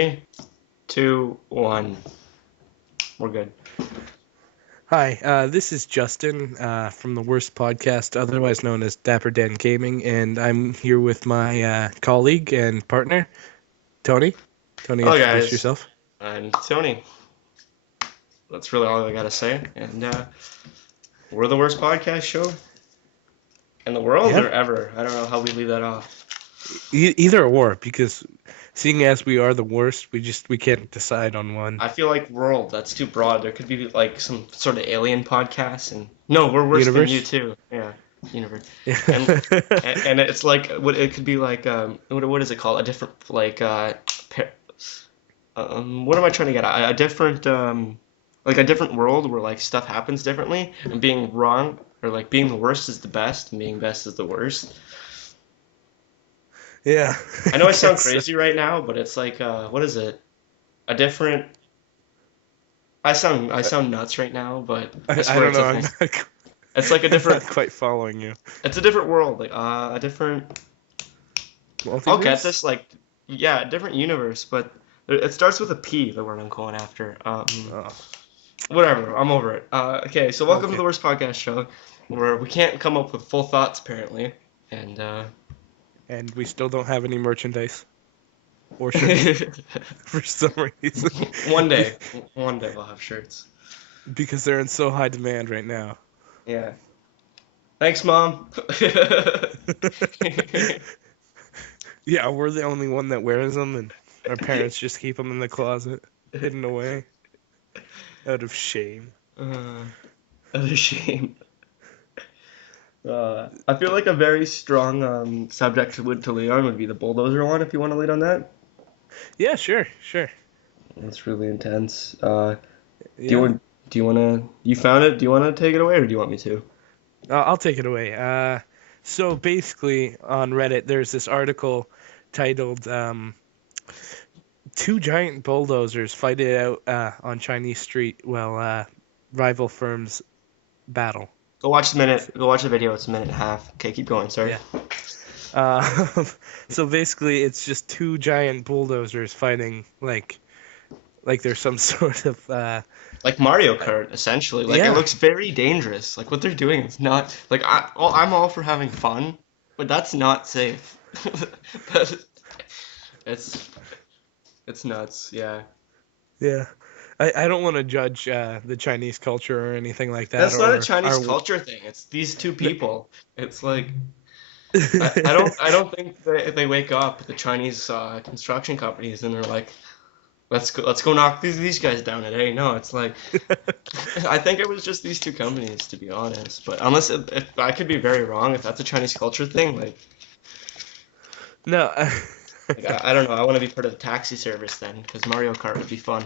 Three, two, one. We're good. Hi, this is Justin from the Worst Podcast, otherwise known as Dapper Dan Gaming, and I'm here with my colleague and partner, Tony. Tony, Hello, introduce guys. yourself. I'm Tony. That's really all I gotta say. And we're the worst podcast show in the world Yeah, or ever. I don't know how we leave that off. either or, because seeing as we are the worst, we can't decide on one. I feel like world. That's too broad. There could be like some sort of alien podcast, and no, we're worse than you Universe. too. Yeah, universe. Yeah. And and it's like what it could be like. What is it called? A different like what am I trying to get at? A different like a different world where like stuff happens differently, and being wrong or like being the worst is the best, and being best is the worst. Yeah. I know I sound Yes. crazy right now, but it's like what is it? A different. I sound nuts right now, but I I swear don't it's know. a I'm thing. not, It's like a I'm not different. quite following you. It's a different world, like a different. I'll get Multiverse? this, like yeah, a different universe, but it starts with a P. The word I'm going after. Oh, Whatever, I'm over it. Okay, so welcome to okay. the Worst Podcast Show, where we can't come up with full thoughts apparently, and And we still don't have any merchandise or shirts for some reason. one day, one day we'll have shirts. Because they're in so high demand right now. Yeah. Thanks, Mom. Yeah, we're the only one that wears them, and our parents just keep them in the closet, hidden away, out of shame. uh, that's a shame. I feel like a very strong subject to lead on would be the bulldozer one. If you want to lead on that, Yeah, sure. that's really intense. Do you Yeah, want? Do you want to? You found it. Do you want to take it away, or do you want me to? I'll take it away. So basically, on Reddit, there's this article titled Two Giant Bulldozers Fight It Out on Chinese Street while rival firms battle. Go watch the minute. Go watch the video. It's a minute and a half. Okay, keep going. Sorry. Yeah. Uh, so basically, it's just two giant bulldozers fighting like there's some sort of Like Mario Kart, essentially. Like it yeah. looks very dangerous. Like what they're doing is not like I'm all for having fun, but that's not safe. But it's it's nuts. Yeah. Yeah. I don't want to judge the Chinese culture or anything like that That's not a or Chinese our culture thing. It's these two people. It's like I don't think they wake up at the Chinese construction companies and they're like, let's go knock these guys down today. No, it's like I think it was just these two companies, to be honest. But unless if I could be very wrong, if that's a Chinese culture thing, No. like I don't know. I want to be part of the taxi service then, because Mario Kart would be fun.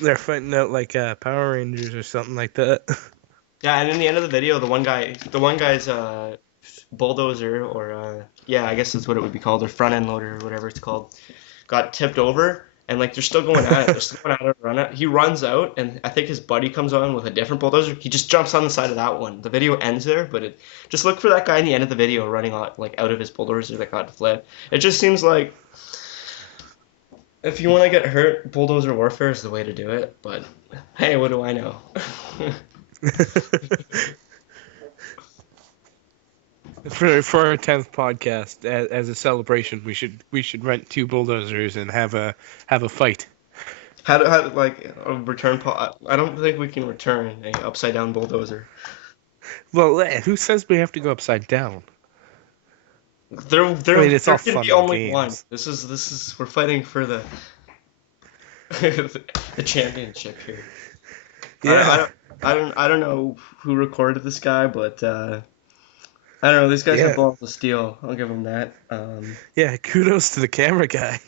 They're fighting out like Power Rangers or something like that. Yeah, and in the end of the video, the one guy's bulldozer or yeah, I guess that's what it would be called, or front end loader or whatever it's called, got tipped over. And like they're still going at it, they're still going at it, run it. He runs out, and I think his buddy comes on with a different bulldozer. He just jumps on the side of that one. The video ends there, but just look for that guy in the end of the video running out, like out of his bulldozer that got flipped. It just seems like if you want to get hurt, bulldozer warfare is the way to do it. But hey, what do I know? For our 10th podcast, as a celebration, we should rent two bulldozers and have a fight. How like a return? I don't think we can return a upside down bulldozer. Well, who says we have to go upside down? There, I there, mean, it's there all can fun be and only one. games. This is we're fighting for the the championship here. I Yeah, don't, I don't know who recorded this guy, but I don't know. These guys have yeah, balls of steel. I'll give them that. yeah. Kudos to the camera guy.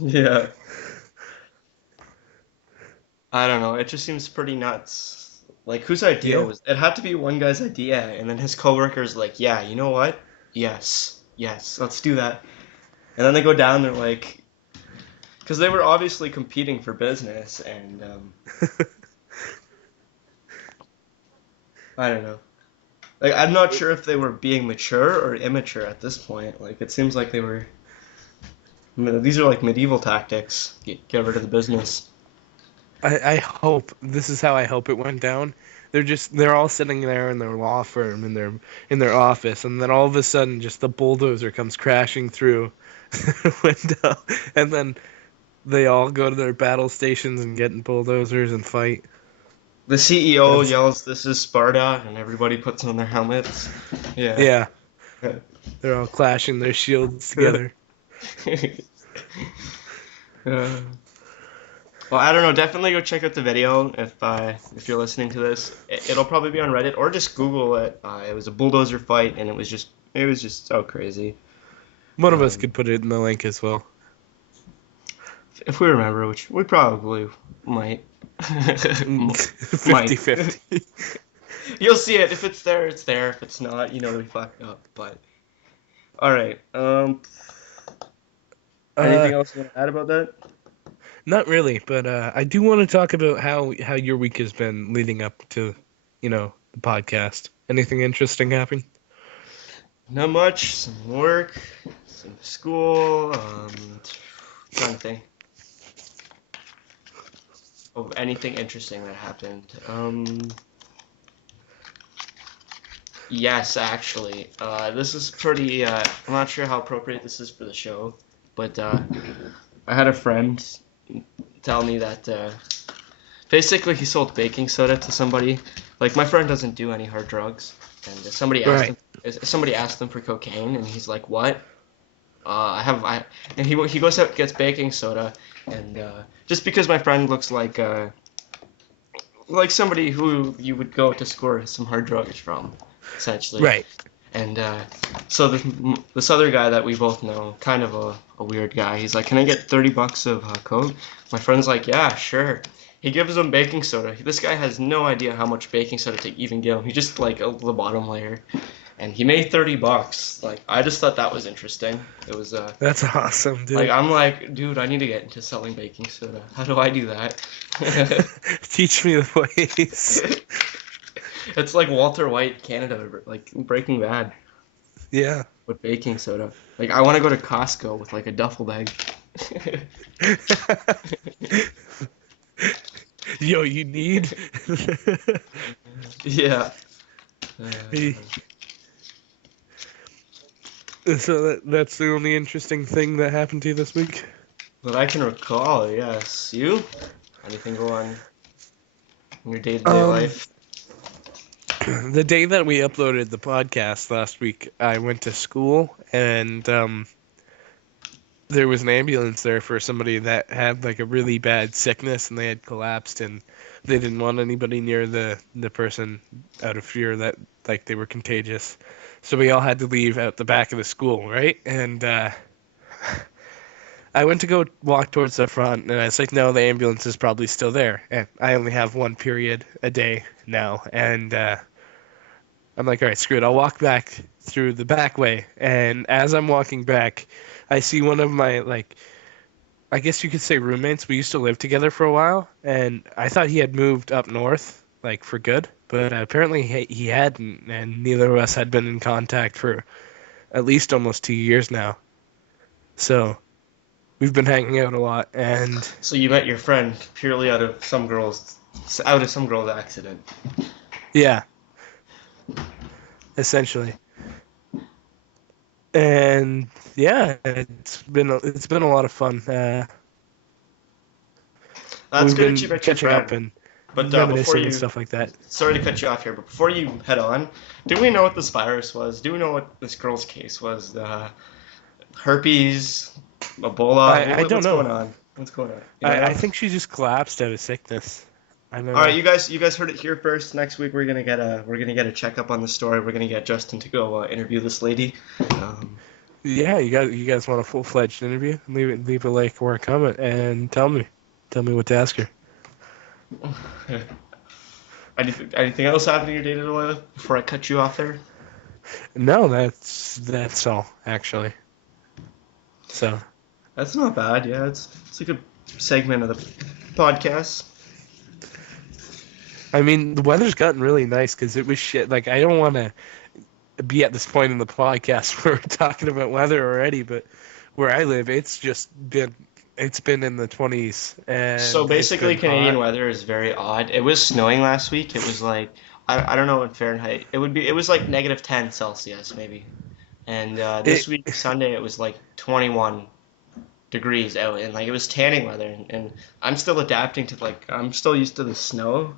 Yeah. I don't know. It just seems pretty nuts. Like whose idea Yeah, was it? Had to be one guy's idea, and then his coworkers like, yeah, you know what? Yes, yes, let's do that. And then they go down. They're like, because they were obviously competing for business, and I don't know. Like, I'm not sure if they were being mature or immature at this point. Like, it seems like they were. I mean, these are like medieval tactics. Get rid of the business. I hope this is how I hope it went down. They're all sitting there in their law firm in their office, and then all of a sudden just the bulldozer comes crashing through the window, and then they all go to their battle stations and get in bulldozers and fight. The CEO That's yells, "This is Sparta," and everybody puts on their helmets. Yeah. yeah. They're all clashing their shields together. Uh, well, I don't know. Definitely go check out the video if you're listening to this. It'll probably be on Reddit or just Google it. It was a bulldozer fight, and it was just so crazy. One of us could put it in the link as well. If we remember, which we probably might. Might. 50-50. You'll see it. If it's there, it's there. If it's not, you know we fucked up. But all right. Anything else you want to add about that? Not really, but I do want to talk about how your week has been leading up to, the podcast. Anything interesting happen? Not much. Some work, some school. Trying to think of anything interesting that happened. Yes, actually. This is pretty. I'm not sure how appropriate this is for the show, but I had a friend tell me that basically he sold baking soda to somebody. Like, my friend doesn't do any hard drugs, and somebody asked him for cocaine, and he's like, "What? And he goes out and gets baking soda, and just because my friend looks like somebody who you would go to score some hard drugs from, essentially." Right. And so this other guy that we both know, kind of a weird guy, he's like, "Can I get $30 of coke?" My friend's like, "Yeah, sure." He gives him baking soda. This guy has no idea how much baking soda to even give him. He just like the bottom layer, and he made $30. Like, I just thought that was interesting. It was That's awesome, dude. like, I'm like, dude, I need to get into selling baking soda. How do I do that? Teach me the ways. It's like Walter White, Canada, like Breaking Bad Yeah. with baking soda. Like, I want to go to Costco with like a duffel bag. Yo, you need. Yeah. So that's the only interesting thing that happened to you this week? That I can recall, yes. You? Anything go on in your day-to-day life? The day that we uploaded the podcast last week, I went to school, and there was an ambulance there for somebody that had like a really bad sickness, and they had collapsed, and they didn't want anybody near the person out of fear that like they were contagious. So we all had to leave out the back of the school, right? And I went to go walk towards the front, and I was like, no, the ambulance is probably still there. And I only have one period a day now, and I'm like, all right, screw it. I'll walk back through the back way. And as I'm walking back, I see one of my, like, I guess you could say roommates. We used to live together for a while, and I thought he had moved up north, like, for good. But apparently he hadn't, and neither of us had been in contact for at least almost 2 years now. So we've been hanging out a lot, and So you met your friend purely out of some girl's accident. yeah, essentially. And yeah, it's been a lot of fun. That's We've good been that you met your catching friend. up and But reminiscing before you, and stuff like that. sorry to cut you off here, but before you head on, do we know what this virus was? Do we know what this girl's case was? The herpes, Ebola? I don't know. What's going on? What's going on? You know? I think she just collapsed out of sickness. I don't know. All right, you guys heard it here first. Next week we're gonna get a checkup on the story. We're gonna get Justin to go interview this lady. Yeah, you guys want a full-fledged interview? Leave a like or a comment and tell me what to ask her. Anything else happening in your day-to-day life before I cut you off there? No, that's all actually. So That's not bad. Yeah, it's a good segment of the podcast. I mean, the weather's gotten really nice because it was shit. Like, I don't want to be at this point in the podcast where we're talking about weather already, but where I live, it's been in the 20s So and it's basically, been Canadian hot. weather is very odd. It was snowing last week. It was like I don't know in Fahrenheit. It was like -10 Celsius maybe. And It this week Sunday it was like 21 degrees out, and like it was tanning weather. And I'm still adapting to like I'm still used to the snow.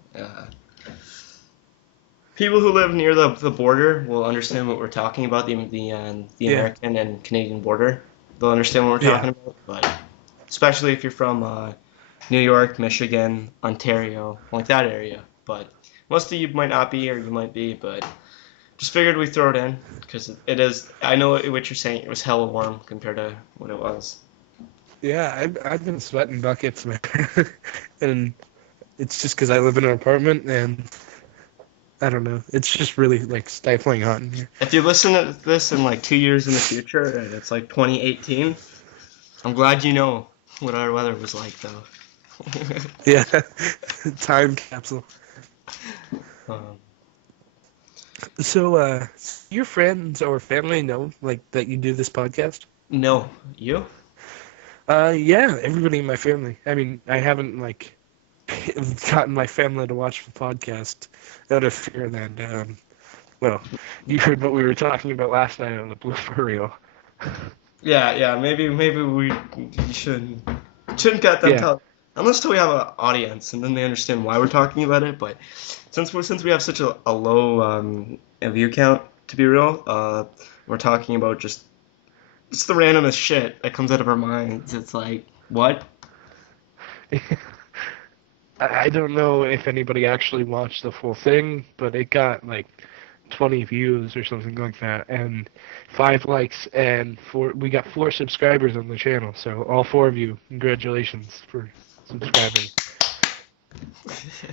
People who live near the border will understand what we're talking about, the yeah, American and Canadian border. They'll understand what we're yeah. talking about, but especially if you're from New York, Michigan, Ontario, like that area. But most of you might not be, or you might be, but just figured we'd throw it in because it is. I know what you're saying. It was hella warm compared to what it was. Yeah, I've been sweating buckets, man. And it's just because I live in an apartment and I don't know. It's just really like stifling hot in here. If you listen to this in like 2 years in the future, and it's like 2018, I'm glad you know what our weather was like, though. Yeah, time capsule. um, So, your friends or family know like that you do this podcast? no, you? Yeah, everybody in my family. I mean, I haven't like gotten my family to watch the podcast out of fear that, well, you heard what we were talking about last night on the blooper reel. Yeah. Maybe we shouldn't get them Yeah, tell unless we have an audience and then they understand why we're talking about it. But since we have such a low a view count, to be real, we're talking about just the randomest shit that comes out of our minds. It's like what? I don't know if anybody actually watched the full thing, but it got like 20 views or something like that, and 5 likes, and we got 4 subscribers on the channel. So all 4 of you, congratulations for subscribing.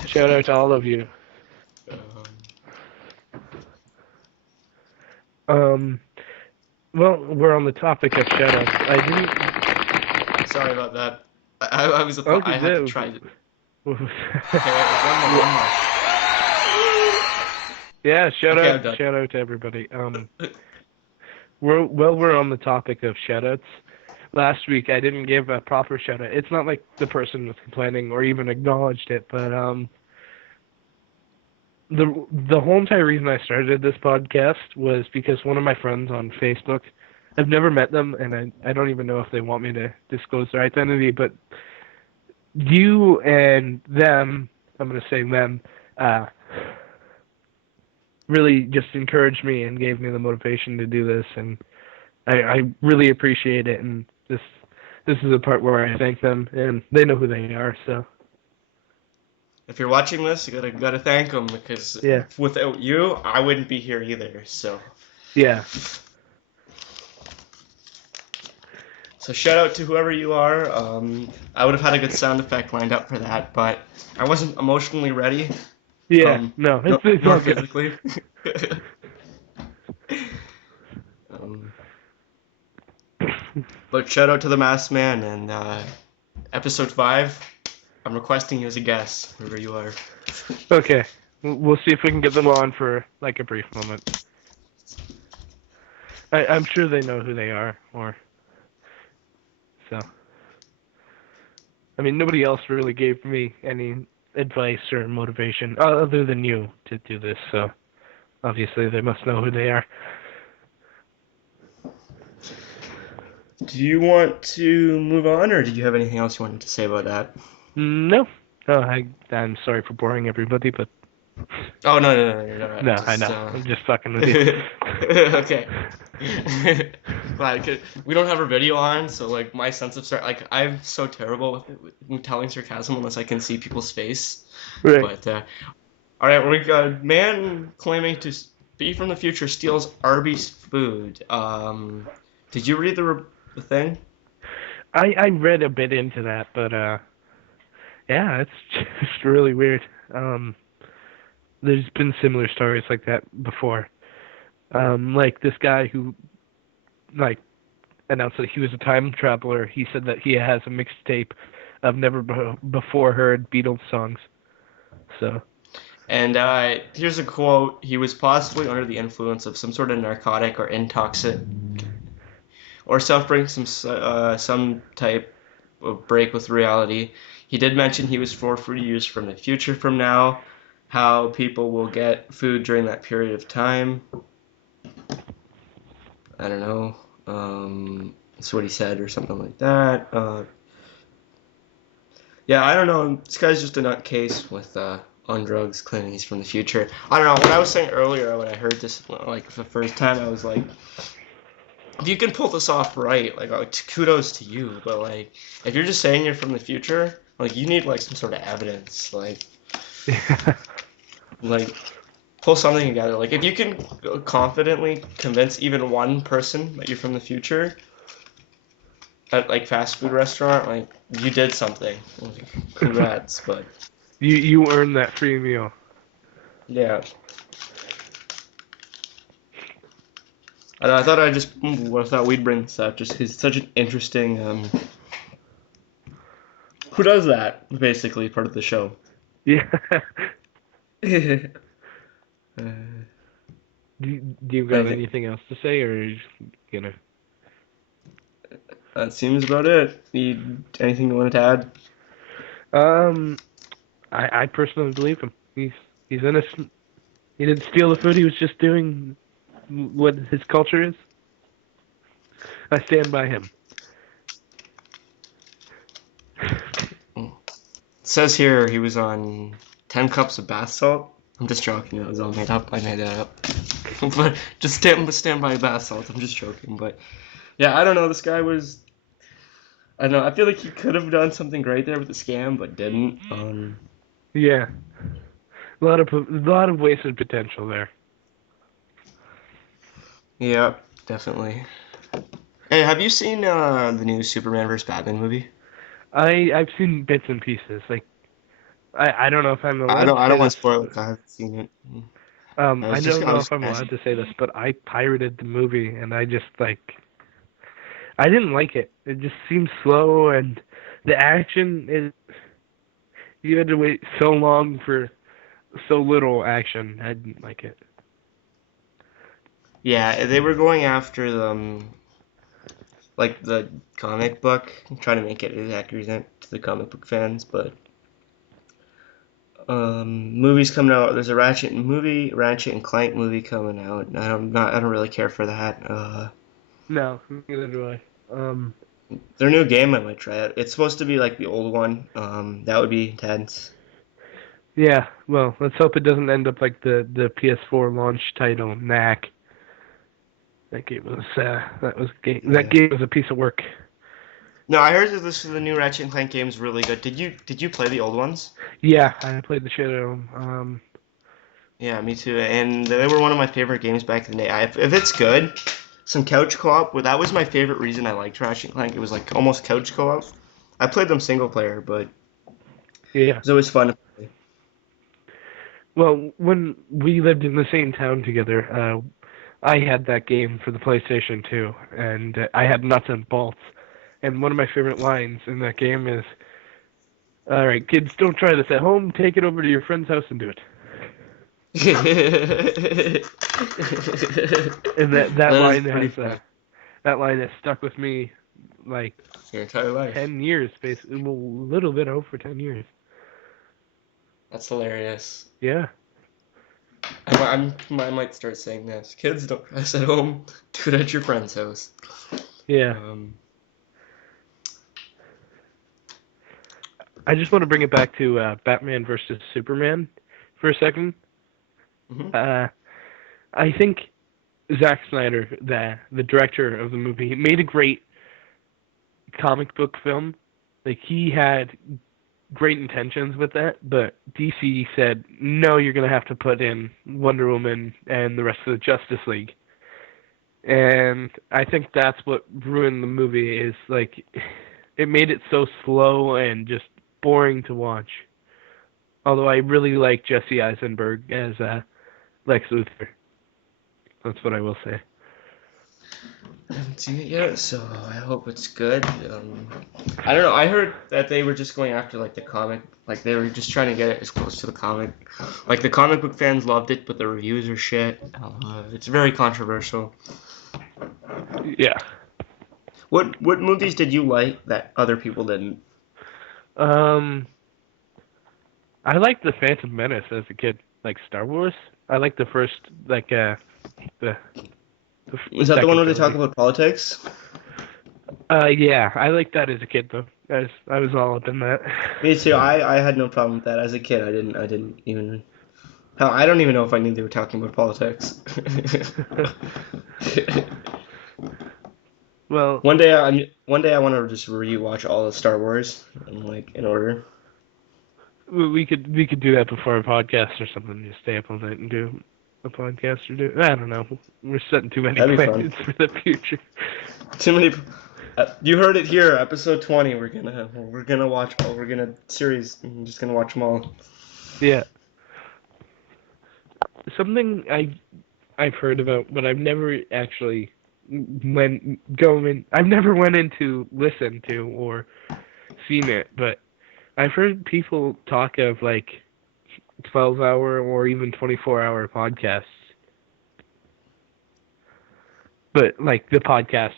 Shout out to all of you. Um, Um, well, we're on the topic of shoutouts. I didn't. Sorry about that. I was Okay, I had to try to. no. Okay, one more. Yeah, Okay, I'm done. shout out to everybody. We're on the topic of shoutouts. Last week I didn't give a proper shout out. It's not like the person was complaining or even acknowledged it, but the whole entire reason I started this podcast was because one of my friends on Facebook, I've never met them and I don't even know if they want me to disclose their identity, but you and them, I'm gonna say them, really just encouraged me and gave me the motivation to do this, and I really appreciate it, and this is a part where I thank them, and they know who they are, so If you're watching this, you gotta thank them because yeah, without you, I wouldn't be here either. yeah. So shout out to whoever you are. I would have had a good sound effect lined up for that, but I wasn't emotionally ready. Yeah, no, it's Nor all good. physically. um, but shout out to the Masked Man and episode 5. I'm requesting you as a guest, whoever you are. Okay, we'll see if we can get them on for like a brief moment. I'm sure they know who they are, or so. I mean, nobody else really gave me any advice or motivation other than you to do this, so obviously they must know who they are. Do you want to move on, or did you have anything else you wanted to say about that? No, no, I'm sorry for boring everybody, but Oh no. no, I Just know. I'm just fucking with you. okay. Glad 'cause we don't have our video on, so like my sense of like I'm so terrible with telling sarcasm unless I can see people's face. Right. But all right, we got a man claiming to be from the future steals Arby's food. Did you read the thing? I read a bit into that, but yeah, it's just really weird. There's been similar stories like that before. Like this guy who like announced that he was a time traveler. He said that he has a mixtape of never before heard Beatles songs. So And here's a quote: "He was possibly under the influence of some sort of narcotic or intoxicant, or suffering some type of break with reality. He did mention he was 4 years from the future from now, how people will get food during that period of time. I don't know. That's what he said, or something like that. Yeah, I don't know. This guy's just a nutcase with on drugs, claiming he's from the future. I don't know. What I was saying earlier when I heard this, like the first time, I was like, if you can pull this off right, like kudos to you. But like, if you're just saying you're from the future, like you need like some sort of evidence, like pull something together. Like if you can confidently convince even one person that you're from the future at like fast food restaurant, like you did something. Like, congrats, but You earned that free meal. yeah. I thought I thought we'd bring this up just because it's such an interesting. Who does that? Basically, part of the show. Yeah. uh, Do you got anything. anything else to say, or are you just gonna? That seems about it. Anything you wanted to add? Um, I personally believe him. He's innocent. He didn't steal the food. He was just doing what his culture is. I stand by him. It says here he was on 10 cups of bath salt. I'm just joking. That was all made up. I made that up. But just stand by bath salt. I'm just joking. But yeah, I don't know. This guy was. I don't know. I feel like he could have done something great there with the scam, but didn't. Yeah, a lot of wasted potential there. Yeah, definitely. Hey, have you seen the new Superman vs. Batman movie? I've seen bits and pieces. Like I don't know if I'm I allowed don't to I say don't want this. to spoil it 'cause I haven't seen it. I don't I know was if I'm allowed asking. to say this, but I pirated the movie, and I just I didn't like it. It just seemed slow, and the action is you had to wait so long for so little action. I didn't like it. Yeah, they were going after like the comic book, trying to make it as accurate to the comic book fans, but movies coming out. There's a Ratchet and Clank movie coming out. I don't really care for that. No, neither do I. Their new game I might try it. It's supposed to be like the old one. That would be intense. Yeah, well, let's hope it doesn't end up like the PS4 launch title, Knack. That Yeah. game was a piece of work. No, I heard that this is the new Ratchet and Clank game is really good. Did you play the old ones? Yeah, I played the shit out of them. Yeah, me too. And they were one of my favorite games back in the day. If it's good, some couch co-op. Well, that was my favorite reason I liked Ratchet and Clank. It was like almost couch co-op. I played them single player, but it Yeah. was always fun to play. Well, when we lived in the same town together, I had that game for the PlayStation 2, and I had nuts and bolts. And one of my favorite lines in that game is, "All right, kids, don't try this at home. Take it over to your friend's house and do it." And that That is line pretty funny. has stuck with me like Your entire life. 10 years, basically, well, a little bit over 10 years. That's hilarious. Yeah. I might start saying this. Kids, don't try this at home. Do it at your friend's house. Yeah. Um, I just want to bring it back to Batman versus Superman for a second. mhm. I think Zack Snyder, the director of the movie, made a great comic book film. Like he had great intentions with that, but DC said, "No, you're going to have to put in Wonder Woman and the rest of the Justice League." And I think that's what ruined the movie is like it made it so slow and just boring to watch. Although I really like Jesse Eisenberg as Lex Luthor. That's what I will say. I haven't seen it yet, so I hope it's good. I don't know. I heard that they were just going after like the comic, like they were just trying to get it as close to the comic. Like the comic book fans loved it, but the reviews are shit. It's very controversial. Yeah. What movies did you like that other people didn't? I liked the Phantom Menace as a kid, like Star Wars. I liked the first, like the Is that the one second where they talk trilogy. about politics? Yeah, I liked that as a kid though. I was all up in that. Me too. I had no problem with that as a kid. I didn't even. Hell, I don't even know if I knew they were talking about politics. Well, one day I want to just rewatch all of Star Wars in order. we could do that before a podcast or something. Just stay up all night and do a podcast or do. I don't know. We're setting too many That'd be fun. plans for the future. Too many. You heard it here, episode 20. We're gonna watch all. We're gonna series. I'm just gonna watch them all. Yeah. Something I've heard about, but I've never actually I've never went in to listen to or seen it, but I've heard people talk of like 12-hour or even 24-hour podcasts. But like the podcasts,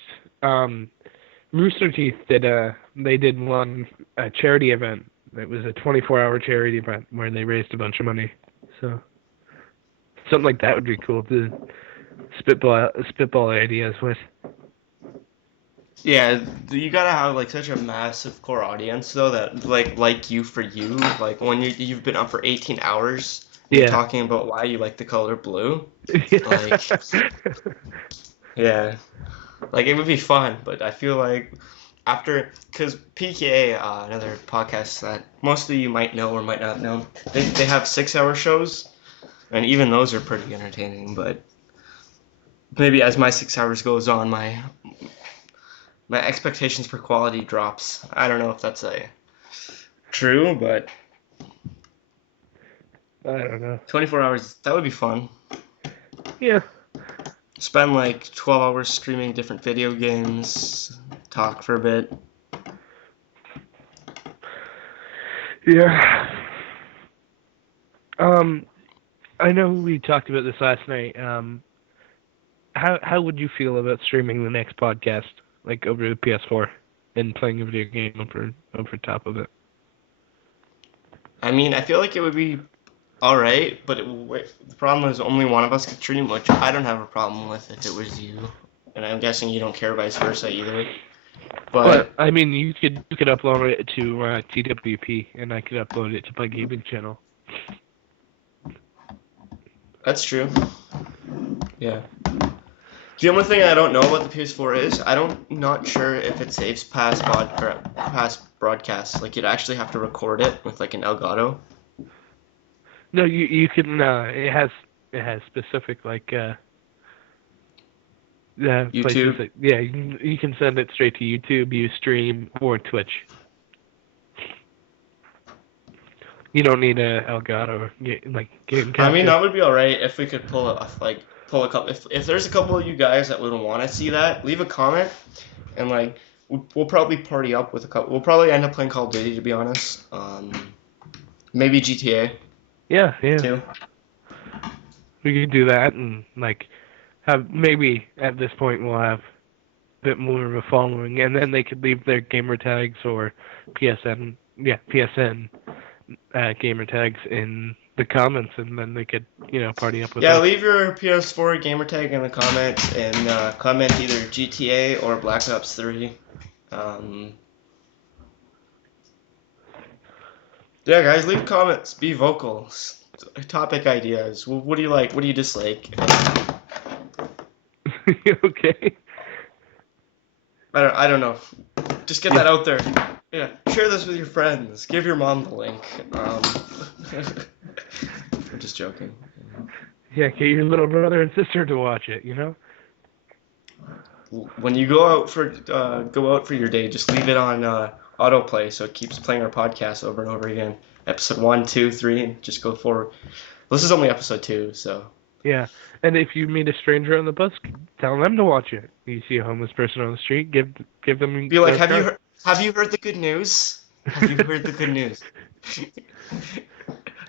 Rooster Teeth they did a charity event. It was a 24-hour charity event where they raised a bunch of money. So something like that would be cool to spitball ideas with. Yeah, you gotta have like such a massive core audience though that like you for you. Like when you've been up for 18 hours, you're Yeah. talking about why you like the color blue. Like, yeah, like it would be fun, but I feel like because PKA, another podcast that most of you might know or might not know, they have 6-hour shows, and even those are pretty entertaining. But maybe as my 6 hours goes on, my expectations for quality drops. I don't know if that's true, but I don't know. 24 hours, that would be fun. Yeah. Spend like 12 hours streaming different video games, talk for a bit. Yeah. I know we talked about this last night. How would you feel about streaming the next podcast, like over the PS4, and playing a video game over top of it? I mean, I feel like it would be alright, but the problem is only one of us could stream, which I don't have a problem with if it was you. And I'm guessing you don't care vice versa either. But I mean, you could upload it to TWP, and I could upload it to my gaming channel. that's true. Yeah. The only thing I don't know about the PS4 is not sure if it saves past broadcasts. Like you'd actually have to record it with like an Elgato. No, you can. It has specific like places YouTube? that, yeah, you can send it straight to YouTube, Ustream, or Twitch. You don't need a Elgato game capture. I mean, that would be alright if we could pull a couple. If there's a couple of you guys that would want to see that, leave a comment, and like we'll probably party up with a couple. We'll probably end up playing Call of Duty, to be honest. Maybe GTA Yeah. too. We could do that and like have maybe at this point we'll have a bit more of a following, and then they could leave their gamer tags or PSN gamer tags in the comments, and then they could party up with Yeah, us. leave your PS4 gamertag in the comments and comment either GTA or Black Ops 3. Yeah, guys, leave comments. Be vocal. Topic ideas. What do you like? What do you dislike? Okay. I don't know. Just get that out there. Yeah, share this with your friends. Give your mom the link. I'm just joking. Yeah, get your little brother and sister to watch it. When you go out for your day, just leave it on autoplay so it keeps playing our podcast over and over again. Episode 1, 2, 3, and just go forward. This is only episode 2, so Yeah, and if you meet a stranger on the bus, tell them to watch it. You see a homeless person on the street, give them Be like, their card. have you heard the good news? Have you heard the good news?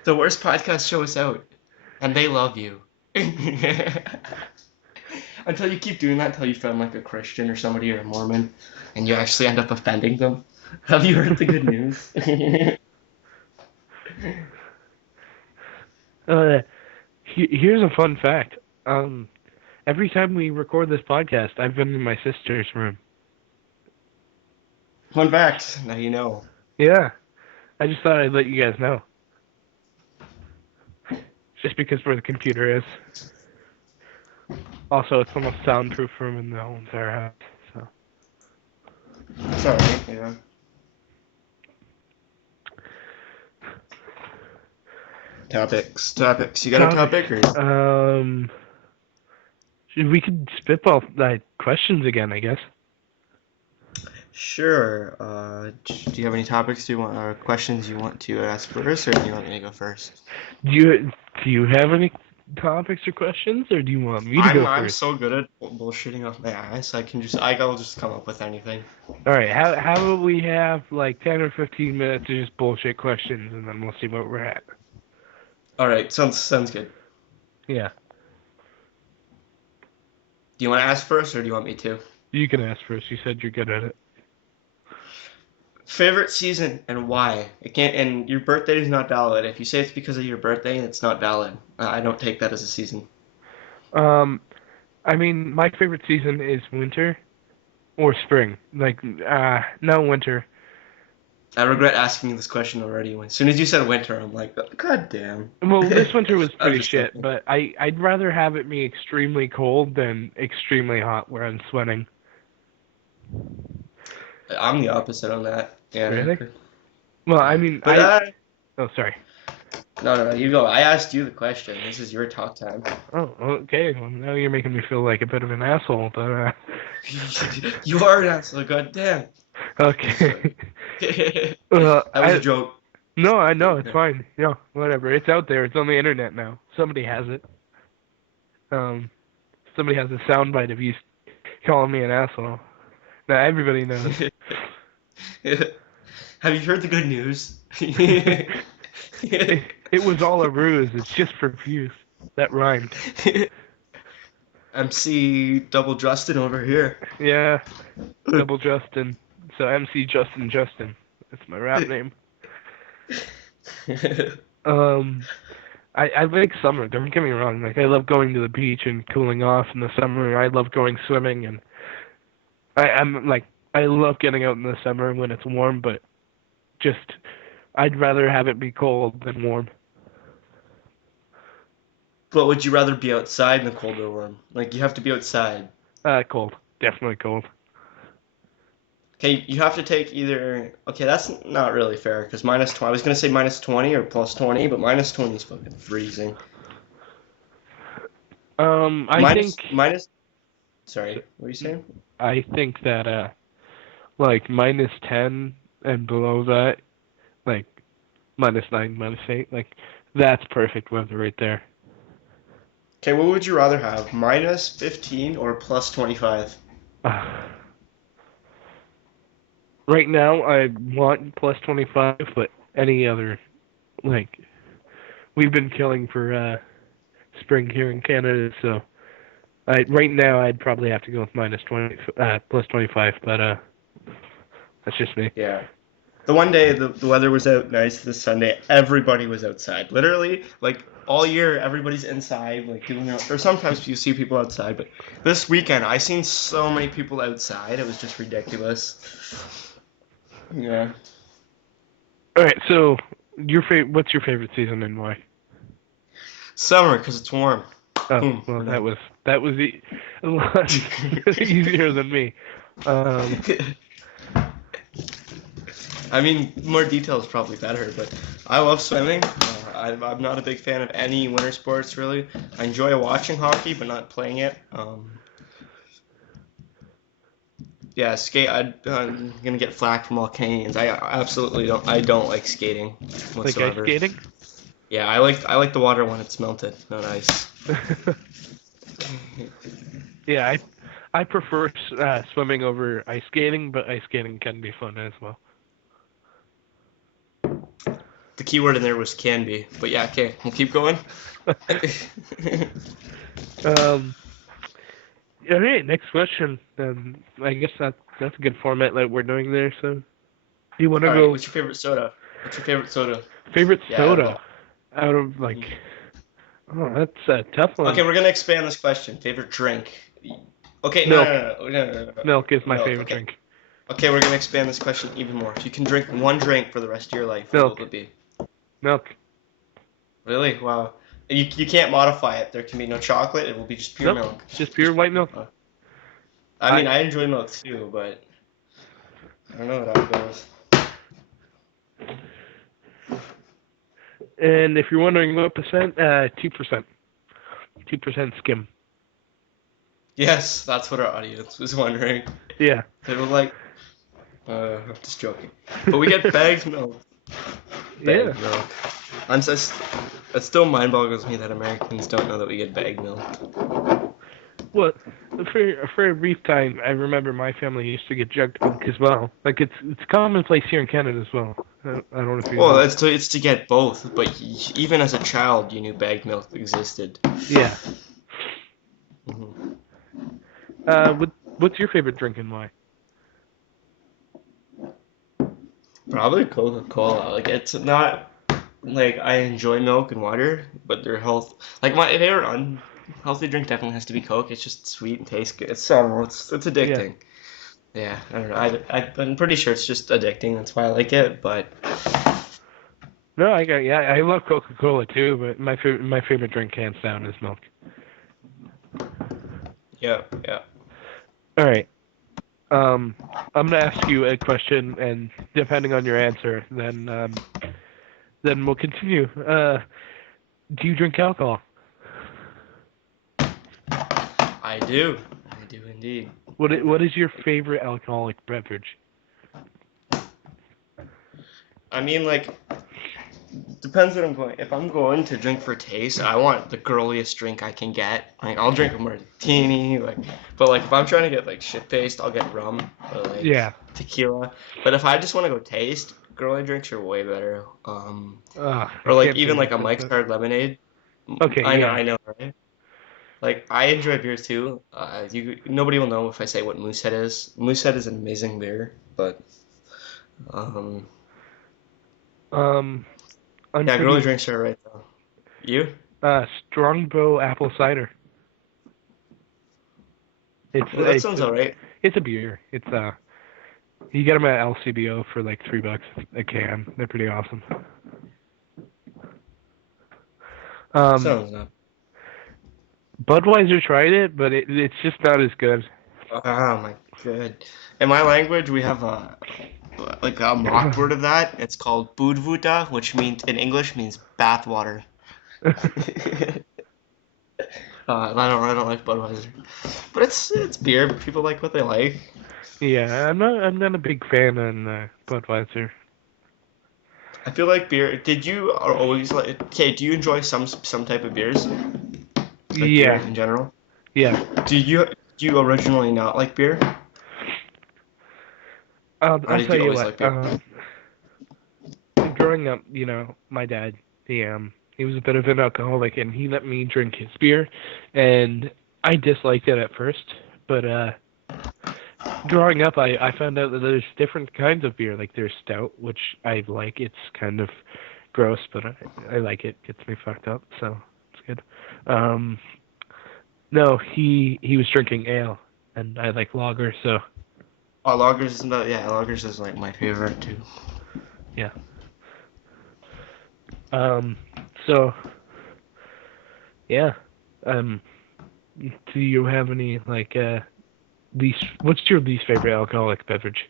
The worst podcast shows out, and they love you. Until you keep doing that, until you find like a Christian or somebody or a Mormon, and you actually end up offending them. Have you heard the good news? Uh, Here's a fun fact. Every time we record this podcast, I've been in my sister's room. Fun fact. Now you know. Yeah, I just thought I'd let you guys know. Just because where the computer is. Also, it's the most soundproof room in the whole entire house. So. It's alright, yeah. Topics. You got a topic or? We could spitball questions again, I guess. Sure. Do you have any topics you want or questions you want to ask first, or do you want me to go first? Do you have any topics or questions, or do you want me to go I'm first? so good at bullshitting off my ass. I'll just come up with anything. All right. How about we have like 10 or 15 minutes of just bullshit questions, and then we'll see where we're at. All right. Sounds good. Yeah. Do you want to ask first, or do you want me to? You can ask first. You said you're good at it. Favorite season and why? It can't. And your birthday is not valid. If you say it's because of your birthday, it's not valid. I don't take that as a season. I mean, my favorite season is winter or spring. Like, no, winter. I regret asking you this question already. As soon as you said winter, I'm like, God damn. Well, this winter was I'm pretty just shit, joking. but I'd rather have it be extremely cold than extremely hot where I'm sweating. I'm the opposite on that. Yeah. Really? Well, I mean, But oh, sorry. no, you go. I asked you the question. This is your talk time. Oh, okay. Well, now you're making me feel like a bit of an asshole, but You are an asshole. God damn. okay. That Well, was a joke. No, I know it's fine. Yeah, whatever. It's out there. It's on the internet now. Somebody has it. Somebody has a soundbite of you calling me an asshole. Now everybody knows. Have you heard the good news? It was all a ruse. It's just for views. That rhymed. MC Double Justin over here. Yeah, Double Justin. So MC Justin. That's my rap name. I like summer. Don't get me wrong. Like I love going to the beach and cooling off in the summer. I love going swimming, and I love getting out in the summer when it's warm. But just I'd rather have it be cold than warm. But would you rather be outside in the cold or warm? Like, you have to be outside. Cold. Definitely cold. Okay, you have to take either... Okay, that's not really fair, because minus 20... I was going to say minus 20 or plus 20, but minus 20 is fucking freezing. I think... Sorry, what were you saying? I think that, like, minus 10 and below that, like, minus 9, minus 8, like, that's perfect weather right there. Okay, what would you rather have? Minus 15 or plus 25? Right now, I want plus 25, but any other, like, we've been killing for spring here in Canada, so right now I'd probably have to go with minus 20, plus 25, but that's just me. Yeah. The one day the weather was out nice this Sunday, everybody was outside. Literally, like, all year, everybody's inside, like, people know, or sometimes you see people outside, but this weekend, I seen so many people outside, it was just ridiculous. Yeah. Alright, so, what's your favorite season and why? Summer, because it's warm. Oh, well, that was a lot easier than me. I mean, more detail is probably better, but I love swimming. I'm not a big fan of any winter sports, really. I enjoy watching hockey, but not playing it. Yeah, I'm gonna get flack from all Canadians. I absolutely don't. I don't like skating whatsoever. Like ice skating? Yeah, I like the water when it's melted, not ice. Yeah, I prefer swimming over ice skating, but ice skating can be fun as well. The key word in there was can be, but yeah, okay, we'll keep going. Um, all right, next question. I guess that's a good format that we're doing there. So, do you want to All right, go what's your favorite soda? What's your favorite soda? favorite Yeah, out of soda all. out of Mhm. like? Oh, that's a tough Okay, one. we're gonna expand this question. Favorite drink? Okay, no, Milk. no, no, no, no, no, no, no. Milk is my Milk. favorite Okay, drink. okay, we're gonna expand this question even more. If you can drink one drink for the rest of your life, what will Milk. it be? Milk. Really? Wow. You can't modify it. There can be no chocolate. It will be just pure Nope. milk. Just pure Just. white milk. Uh, I I mean, I enjoy milk too, but I don't know how it goes. and if you're wondering what percent, 2%. 2% skim. Yes, that's what our audience was wondering. Yeah. They were like, I'm just joking. But we get bagged milk. Yeah. Bagged milk. I'm just, it still mind boggles me that Americans don't know that we get bagged milk. Well, for a brief time, I remember my family used to get jugged milk as well. Like it's commonplace here in Canada as well. I don't know if you Well, know. it's to get both, but even as a child, you knew bagged milk existed. Yeah. Hmm. What's your favorite drink and why? Probably Coca-Cola. Like it's not like I enjoy milk and water, but they're health. Like my favorite unhealthy drink definitely has to be Coke. It's just sweet and tastes good. It's I don't know. It's Yeah. addicting. Yeah, I don't know. I'm pretty sure it's just addicting. That's why I like it. But No, I love Coca-Cola too, but my favorite drink hands down is milk. yeah, yeah. All right. Um, I'm gonna ask you a question, and depending on your answer, then we'll continue. Do you drink alcohol? I do. I do indeed. What is your favorite alcoholic beverage? I mean, like, depends what I'm going. If I'm going to drink for taste, I want the girliest drink I can get. Like, I'll drink a martini. Like, but like, if I'm trying to get like shit faced, I'll get rum or like Yeah. tequila. But if I just want to go taste, girly drinks are way better. I Or like can't even do like that. a Mike's Hard Lemonade. Okay, yeah. I know, right? Like I enjoy beer too. Nobody will know if I say what Moosehead is. Moosehead is an amazing beer, but um, Um, I'm yeah, girly pretty drinks are right though. You? Strongbow apple cider. It's Well, that it's sounds alright. it's a beer. It's you get them at LCBO for like $3 a can. They're pretty awesome. Um, Sounds not. Budweiser tried it, but it's just not as good. Oh my god. In my language, we have a mock word of that. It's called budvuta, which means in English means bathwater. I don't like Budweiser, but it's beer. People like what they like. Yeah, I'm not a big fan on Budweiser. I feel like beer. Did you are always like? Okay, do you enjoy some type of beers, like beer Yeah, in general? yeah. Do you originally not like beer, or I'll did tell you you always what. like beer? Growing up, my dad, he was a bit of an alcoholic, and he let me drink his beer, and I disliked it at first, but growing up, I found out that there's different kinds of beer. Like there's stout, which I like. It's kind of gross, but I like it. Gets me fucked up, so it's good. Um, no, he was drinking ale, and I like lager, so Oh, lagers is not. Yeah, lagers is like my favorite too. yeah. Um, so yeah. Um, do you have any like least? What's your least favorite alcoholic beverage?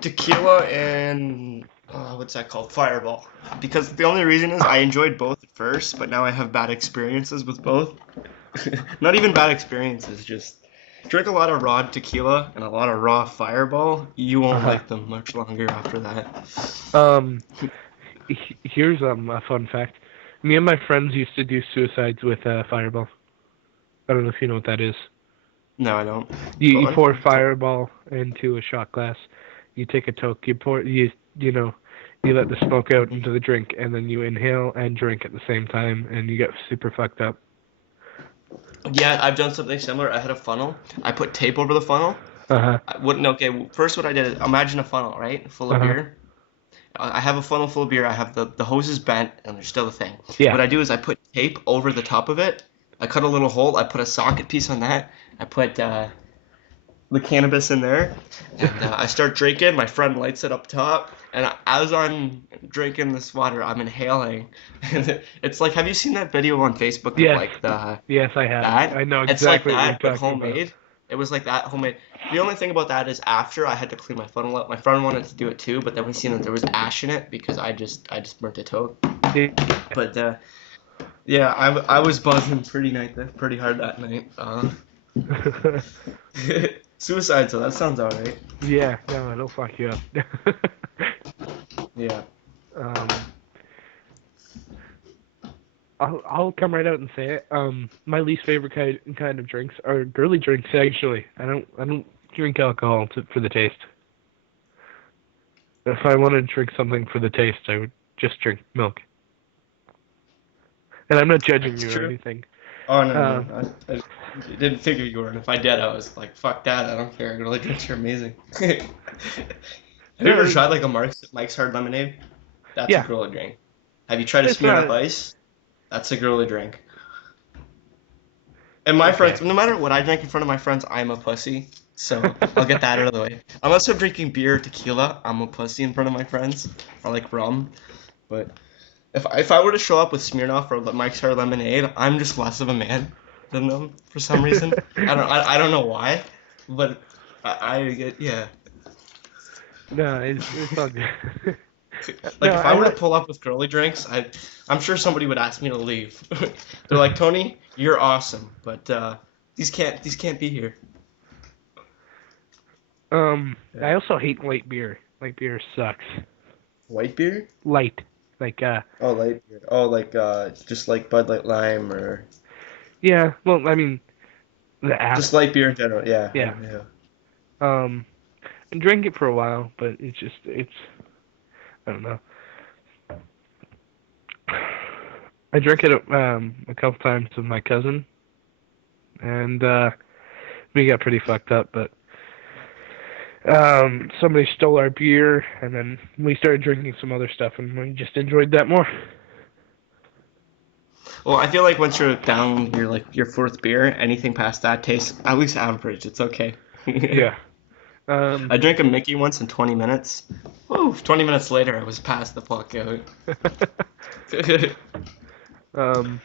Tequila and what's that called? Fireball. Because the only reason is I enjoyed both at first, but now I have bad experiences with both. Not even bad experiences, just drink a lot of raw tequila and a lot of raw Fireball, you won't Uh-huh. like them much longer after that. Um, Here's a fun fact. Me and my friends used to do suicides with Fireball. I don't know if you know what that is. No, I don't. You Go you on. pour Fireball into a shot glass. You take a toke. You let the smoke out into the drink, and then you inhale and drink at the same time, and you get super fucked up. Yeah, I've done something similar. I had a funnel. I put tape over the funnel. Uh huh. I wouldn't. Okay, first what I did is imagine a funnel, right, full Uh of huh. beer. I have a funnel full of beer. I have the hose is bent and there's still a thing. Yeah. What I do is I put tape over the top of it. I cut a little hole. I put a socket piece on that. I put the cannabis in there, and I start drinking. My friend lights it up top, and as I'm drinking this water, I'm inhaling. It's like, have you seen that video on Facebook of Yes. like the Yes, I have. that? I know It's like exactly what you're that, but talking about. homemade. It was like that homemade. The only thing about that is after I had to clean my funnel up. My friend wanted to do it too, but then we seen that there was ash in it because I just burnt it toast. Yeah. But yeah, I was buzzing pretty hard that night. Suicide, so that sounds alright. Yeah. No, it'll fuck you up. Yeah. um, I'll come right out and say it. My least favorite kind of drinks are girly drinks. Actually, I don't drink alcohol for the taste. If I wanted to drink something for the taste, I would just drink milk. And I'm not judging That's you or true. anything. Oh no, Uh, no, I didn't figure you were, and if I did, I was like, fuck that, I don't care. Girly drinks are amazing. Have you ever no, tried like a Mike's Hard Lemonade? That's a yeah, girly drink. Have you tried a it's not Smirnoff Ice? That's a girly drink. And my okay. friends, no matter what I drink in front of my friends, I'm a pussy. So I'll get that out of the way. Unless I'm drinking beer or tequila, I'm a pussy in front of my friends. Or like rum. But if I were to show up with Smirnoff or Mike's Hard Lemonade, I'm just less of a man than them for some reason. I don't know why, but I get yeah. No, it's all good. Like No, if I were to pull up with girly drinks, I'm sure somebody would ask me to leave. They're like, Tony, you're awesome, but these can't be here. I also hate light beer. Light beer sucks. White beer? Light, like Oh, light beer. Oh, like just like Bud Light Lime or yeah. Well, I mean the app. just light beer in general. Yeah, Yeah. yeah. Um, I drank it for a while, but it's I don't know. I drank it a couple times with my cousin, and we got pretty fucked up. But somebody stole our beer, and then we started drinking some other stuff, and we just enjoyed that more. Well, I feel like once you're down your fourth beer, anything past that tastes at least average. It's okay. Yeah. I drank a Mickey once in 20 minutes. Whoa, 20 minutes later, I was past the fuck out. um,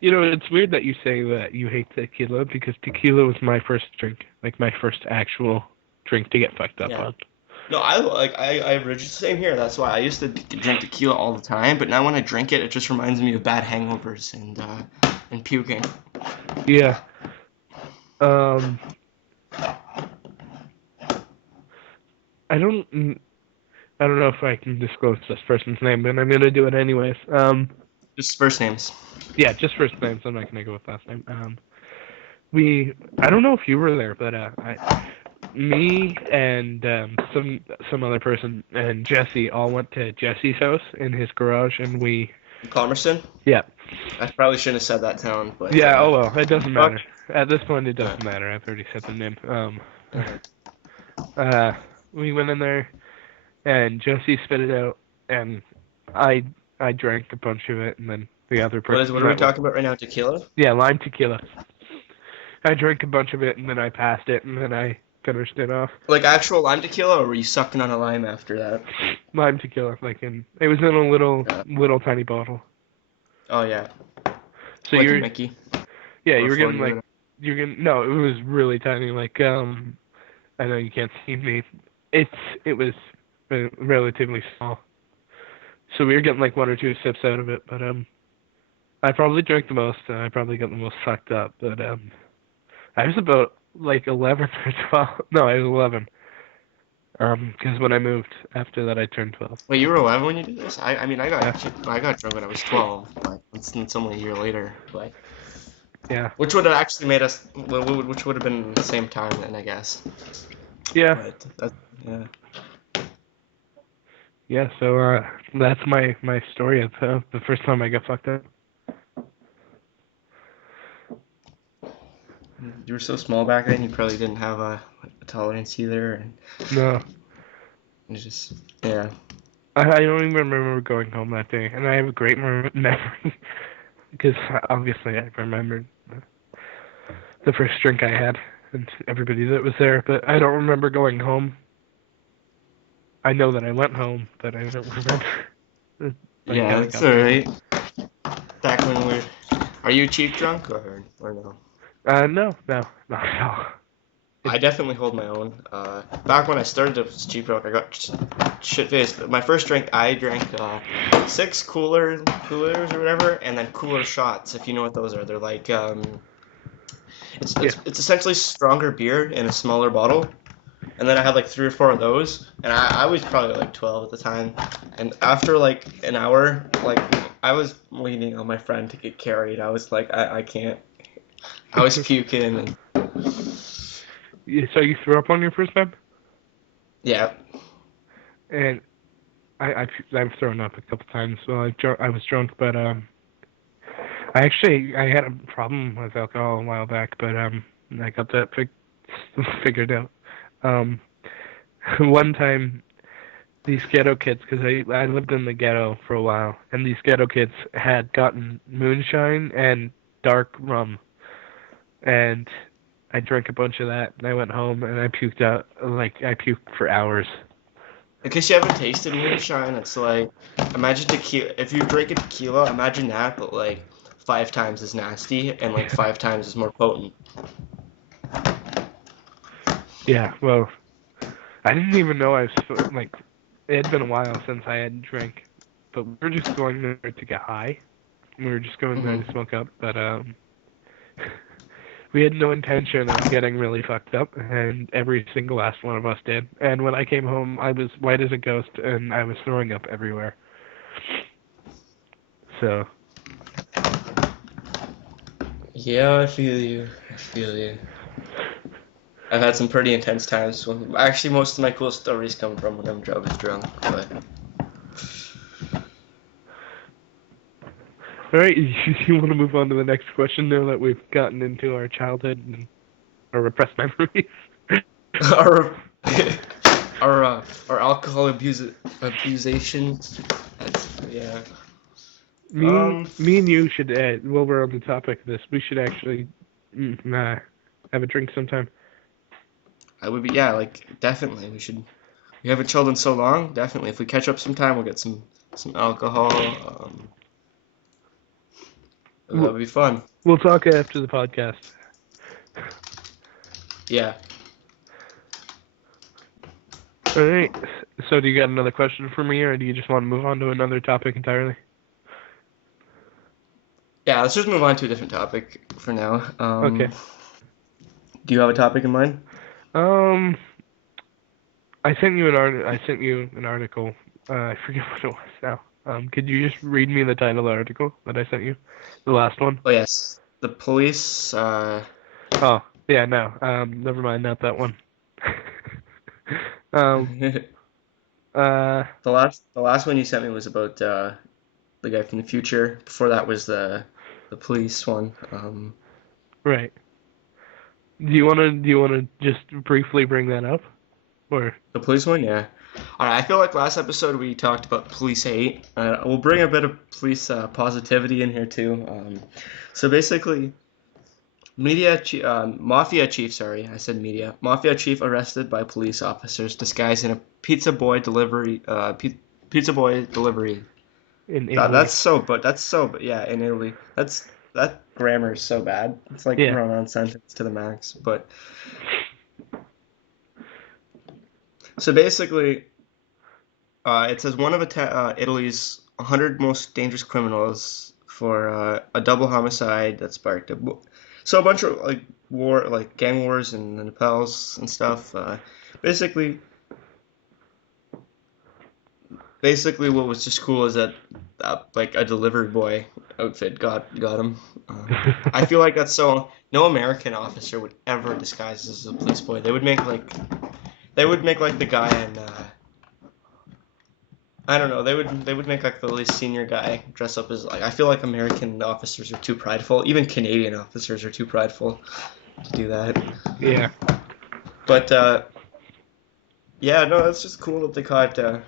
it's weird that you say that you hate tequila because tequila was my first drink, like my first actual drink to get fucked up Yeah. on. No, I originally same here. That's why I used to drink tequila all the time, but now when I drink it, it just reminds me of bad hangovers and puking. Yeah. Um, I don't, I don't know if I can disclose this person's name, but I'm gonna do it anyways. Just first names. Yeah, just first names. I'm not gonna go with last name. I don't know if you were there, but me and some other person and Jesse all went to Jesse's house in his garage, and Palmerston? yeah. I probably shouldn't have said that town, but Yeah, oh well, it doesn't fuck. matter. At this point, it Yeah. doesn't matter. I've already said the name. Okay. We went in there, and Jesse spit it out, and I I drank a bunch of it, and then the other person. What are we talking about right now? Tequila? Yeah, lime tequila. I drank a bunch of it, and then I passed it, and then I finished it off. Like actual lime tequila, or were you sucking on a lime after that? Lime tequila, it was in a Yeah. little tiny bottle. Oh yeah. So Like a you're, Mickey. yeah, Or you were getting 40 like, no, it was really tiny. Like, I know you can't see me. It was relatively small. So we were getting like one or two sips out of it, but I probably drank the most. And I probably got the most fucked up, but I was about like 11 or 12. No, I was 11. Because when I moved after that, I turned 12. Wait, you were 11 when you did this? I mean, Yeah, I got drunk when I was 12, but it's only a year later. But yeah, which would have actually made us, which would have been the same time then, I guess. yeah, But that, yeah. yeah. So that's my story of the first time I got fucked up. You were so small back then, you probably didn't have a tolerance either, and No, you just, yeah. I don't even remember going home that day, and I have a great memory because obviously I remembered the first drink I had and everybody that was there, but I don't remember going home. I know that I went home, but I don't remember like Yeah, how I that's got there. alright. Back when we are you cheap drunk or no? No, not at all. I definitely hold my own. Back when I started as cheap drunk, I got shit faced. My first drink, I drank six coolers or whatever, and then cooler shots. If you know what those are, they're like it's Yeah. it's essentially stronger beer in a smaller bottle. And then I had like three or four of those, and I was probably like 12 at the time. And after like an hour, like I was leaning on my friend to get carried. I was like, I can't. I was puking, and So you threw up on your first time? yeah. And I've thrown up a couple times. Well, I was drunk, but I had a problem with alcohol a while back, but I got that figured out. Um, one time these ghetto kids, because I lived in the ghetto for a while, and these ghetto kids had gotten moonshine and dark rum, and I drank a bunch of that, and I went home and I puked out, like I puked for hours. In case you haven't tasted moonshine, it's like imagine tequila. If you drink a tequila, imagine that, but like 5 times as nasty and like 5 times as more potent. Yeah, well, I didn't even know I was like, it had been a while since I had drank, but we were just going there to get high. We were just going there Hmm. to smoke up, but we had no intention of getting really fucked up, and every single last one of us did. And when I came home, I was white as a ghost, and I was throwing up everywhere. So, Yeah, I feel you. I feel you. I've had some pretty intense times when actually most of my cool stories come from when I'm drunk, but all right, you want to move on to the next question now that we've gotten into our childhood and our repressed memories? our our alcohol abusation. That's yeah. Me, Um, me and you should, while we're on the topic of this, we should actually have a drink sometime. I would be yeah, like definitely we should. We haven't chilled in so long. Definitely, if we catch up sometime, we'll get some alcohol. That We'll, would be fun. we'll talk after the podcast. Yeah. All right. So, do you got another question for me, or do you just want to move on to another topic entirely? Yeah, let's just move on to a different topic for now. Okay. Do you have a topic in mind? Um, I sent you an article. I forget what it was now. Could you just read me the title of the article that I sent you? The last one? Oh yes, the police. Oh, yeah, no. Never mind, not that one. um, the uh, last one you sent me was about the guy from the future. Before that was the police one. right. Do you wanna just briefly bring that up, or? The police one, yeah. All right, I feel like last episode we talked about police hate. We'll bring a bit of police positivity in here too. So basically, mafia chief. Sorry, I said media. Mafia chief arrested by police officers disguised in a pizza boy delivery. Pizza boy delivery. In That, Italy? that's so, but that's so, but yeah, in Italy, that grammar is so bad. It's like Yeah. run-on sentence to the max. But so basically, it says one of Italy's 100 most dangerous criminals for a double homicide that sparked a. So a bunch of like gang wars and the Nepals and stuff. Basically, basically, what was just cool is that like a delivery boy outfit got him. I feel like that's so no American officer would ever disguise as a police boy. They would make like the guy in I don't know. They would make like the least senior guy dress up as like I feel like American officers are too prideful. Even Canadian officers are too prideful to do that. Yeah. But yeah, no, it's just cool that they caught him.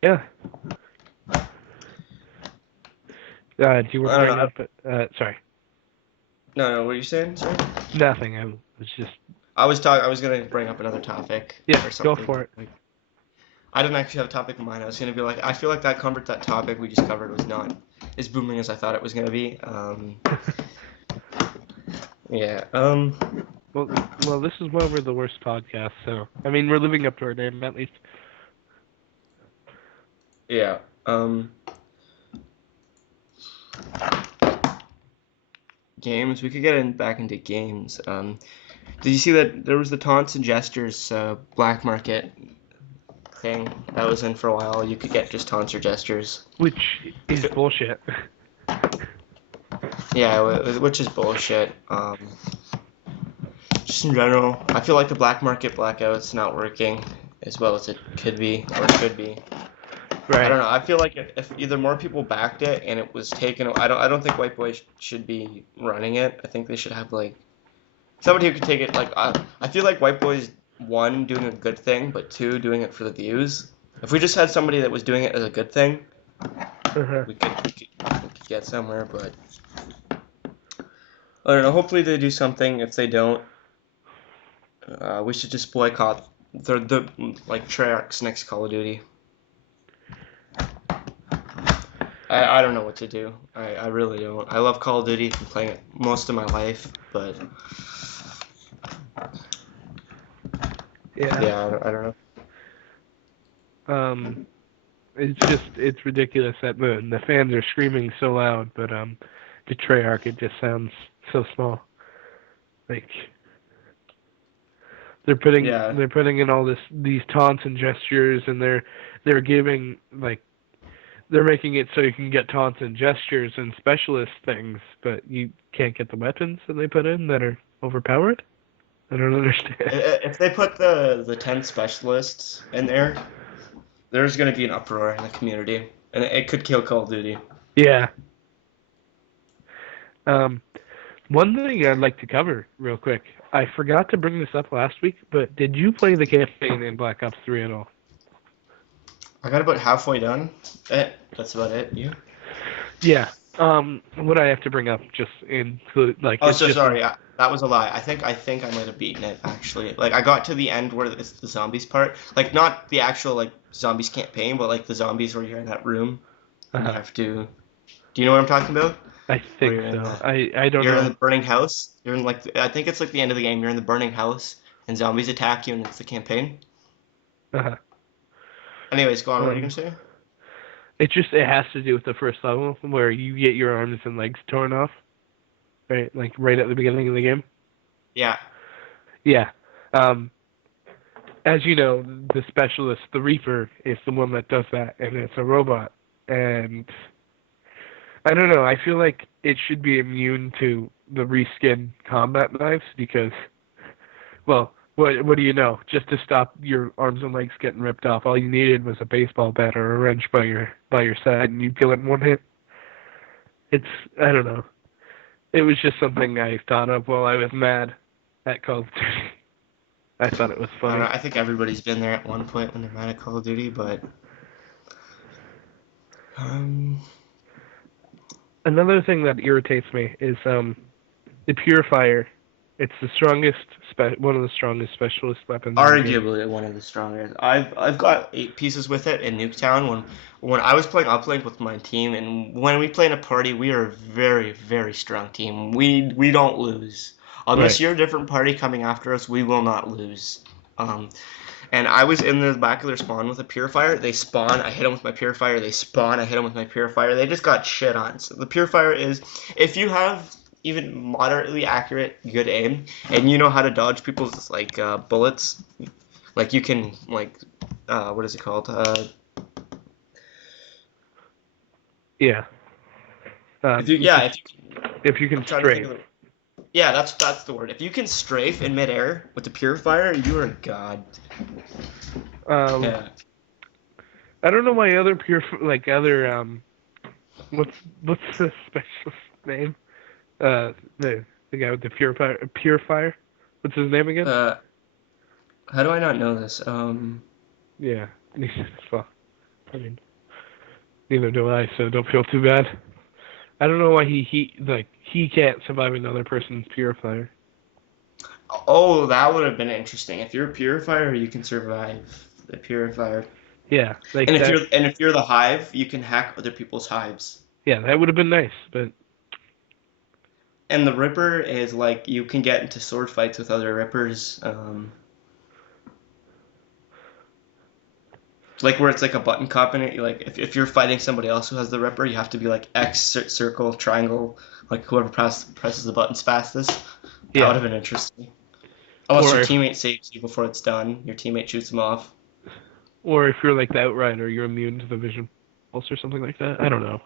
Yeah. Do you want I to don't bring know. up? Sorry. No, what are you saying? Sorry. Nothing. I was just. I was gonna bring up another topic Yeah. or something. Go for it. I didn't actually have a topic in mind. I was gonna be like, I feel like that topic we just covered was not as booming as I thought it was gonna be. Yeah. Well, this is why we're the worst podcast. So I mean, we're living up to our name at least. Yeah. Games. We could get back into games. Did you see that there was the taunts and gestures black market thing that was in for a while? You could get just taunts or gestures. Which is bullshit. Yeah, which is bullshit. Just in general, I feel like the black market blackout's not working as well as it could be or should be. Right. I don't know. I feel like if either more people backed it and it was taken, I don't think White Boy should be running it. I think they should have like somebody who could take it. Like I feel like White Boy's one doing a good thing, but two doing it for the views. If we just had somebody that was doing it as a good thing, we could get somewhere. But I don't know. Hopefully they do something. If they don't, we should just boycott the like Treyarch's next Call of Duty. I don't know what to do. I really don't. I love Call of Duty. I've been playing it most of my life, but yeah, I don't know. It's ridiculous that the fans are screaming so loud, but the Treyarch, it just sounds so small. Like they're putting in all these taunts and gestures, and they're giving like. They're making it so you can get taunts and gestures and specialist things, but you can't get the weapons that they put in that are overpowered? I don't understand. If they put the 10 specialists in there, there's going to be an uproar in the community, and it could kill Call of Duty. Yeah. One thing I'd like to cover real quick. I forgot to bring this up last week, but did you play the campaign in Black Ops 3 at all? I got about halfway done. That's about it. You? Yeah. What I have to bring up just include like. Oh, so sorry. That was a lie. I think I might have beaten it actually. Like I got to the end where it's the zombies part. Like not the actual like zombies campaign, but like the zombies where you're in that room. You have to. Do you know what I'm talking about? I think so. I don't know. You're in the burning house. You're in like I think it's like the end of the game. You're in the burning house, and zombies attack you, and it's the campaign. Anyways, go on. What are you gonna say? It has to do with the first level where you get your arms and legs torn off, right? Like right at the beginning of the game. Yeah. Yeah. As you know, the specialist, the Reaper, is the one that does that, and it's a robot. And I don't know. I feel like it should be immune to the reskin combat knives because, well. What do you know? Just to stop your arms and legs getting ripped off, all you needed was a baseball bat or a wrench by your side, and you'd kill it in one hit. I don't know. It was just something I thought of while I was mad at Call of Duty. I thought it was funny. I think everybody's been there at one point when they're mad at Call of Duty, but another thing that irritates me is the Purifier. It's the strongest, one of the strongest specialist weapons. Arguably one of the strongest. I've got 8 pieces with it in Nuketown when I was playing Uplink with my team, and when we play in a party, we are a very, very strong team. We don't lose. Unless you're a different party coming after us, we will not lose. And I was in the back of their spawn with a purifier. They spawn, I hit them with my purifier. They spawn, I hit them with my purifier. They just got shit on. So the purifier is, if you have even moderately accurate, good aim, and you know how to dodge people's like bullets, like you can like, what is it called? Yeah. If you, yeah, if you, If you can I'm trying to think strafe. of the, yeah, that's the word. If you can strafe in midair with the purifier, you are god. Um, Yeah. I don't know why other what's the specialist name? The guy with the purifier. What's his name again? Uh, how do I not know this? Yeah. Well, I mean, neither do I, so don't feel too bad. I don't know why he can't survive another person's purifier. Oh, that would have been interesting. If you're a purifier, you can survive the purifier. Yeah, like And if that. you're the hive, you can hack other people's hives. Yeah, that would have been nice, but And the Ripper is like you can get into sword fights with other Rippers. Like where it's like a button combination. Like if you're fighting somebody else who has the Ripper, you have to be like X, circle, triangle, like whoever presses the buttons fastest. That would yeah. have been interesting. Unless your Or teammate saves you before it's done, your teammate shoots him off. or if you're like the Outrider, you're immune to the vision pulse or something like that. I don't know.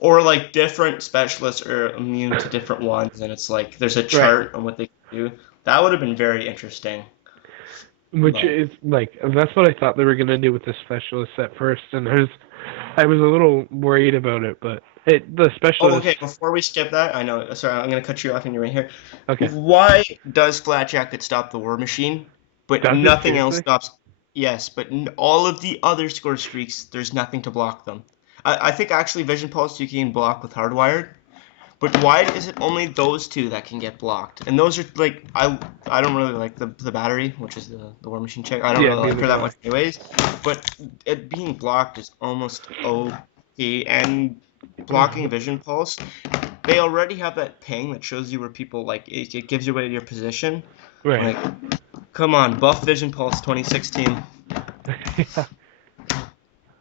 Or like different specialists are immune to different ones, and it's like there's a Right. chart on what they can do. That would have been very interesting. Which But is like that's what I thought they were gonna do with the specialist at first, and I was a little worried about it, but the oh, specialist. okay. Before we skip that, I know. Sorry, I'm gonna cut you off, and you're right here. Okay. Why does Flat Jacket stop the War Machine, but Does it nothing else seriously? stops? Yes, but all of the other score streaks, there's nothing to block them. I think actually Vision Pulse you can block with Hardwired. But why is it only those two that can get blocked? And those are like I don't really like the battery, which is the War Machine check. I don't Yeah, really like neither her do that I. much anyways. But it being blocked is almost OP. And blocking Vision Pulse, they already have that ping that shows you where people like it gives you away your position. Right. Like, come on, buff Vision Pulse 2016. Yeah.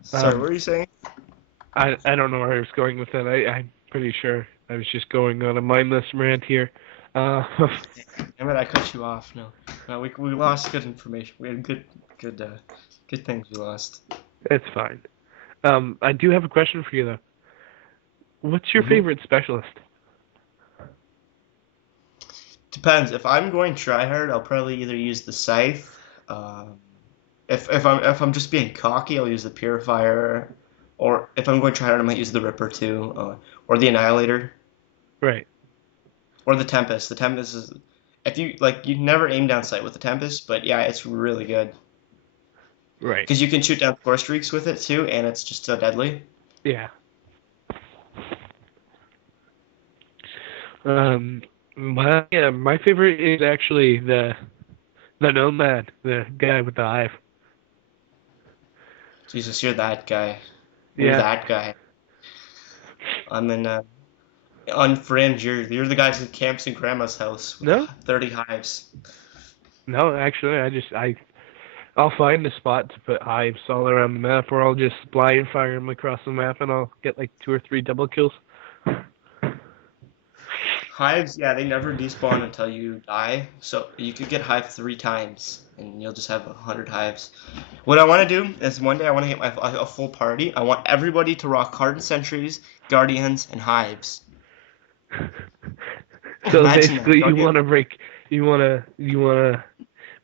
Sorry, what were you saying? I don't know where I was going with that. I'm pretty sure I was just going on a mindless rant here. Uh, Damn it, I cut you off. No, we lost good information. We had good things we lost. it's fine. I do have a question for you though. What's your Mhm. favorite specialist? Depends. If I'm going try hard, I'll probably either use the scythe. Um, if I'm just being cocky, I'll use the purifier. Or if I'm going try hard, I might use the Ripper too, or the Annihilator, Right. or the Tempest. The Tempest is if you like you never aim down sight with the Tempest, but yeah, it's really good Right. because you can shoot down core streaks with it too, and it's just so deadly. Yeah. My favorite is actually the Nomad, the guy with the hive. Jesus, you're that guy. You're Yeah. that guy. I'm in on Fringe. You're the guy who camps in Grandma's house with No, 30 hives. no, actually, I'll find a spot to put hives all around the map, or I'll just blind fire them across the map, and I'll get like 2 or 3 double kills. Hives, yeah, they never despawn until you die. So you could get hive 3 times, and you'll just have 100 hives. What I want to do is one day I want to get a full party. I want everybody to rock hardened sentries, guardians, and hives. So Imagine that. basically, you wanna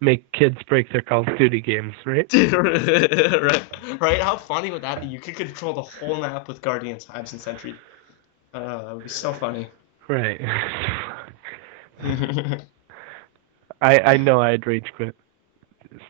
make kids break their Call of Duty games, right? right, right. How funny would that be? You could control the whole map with guardians, hives, and sentry. That would be so funny. Right. I know I'd rage quit. Just,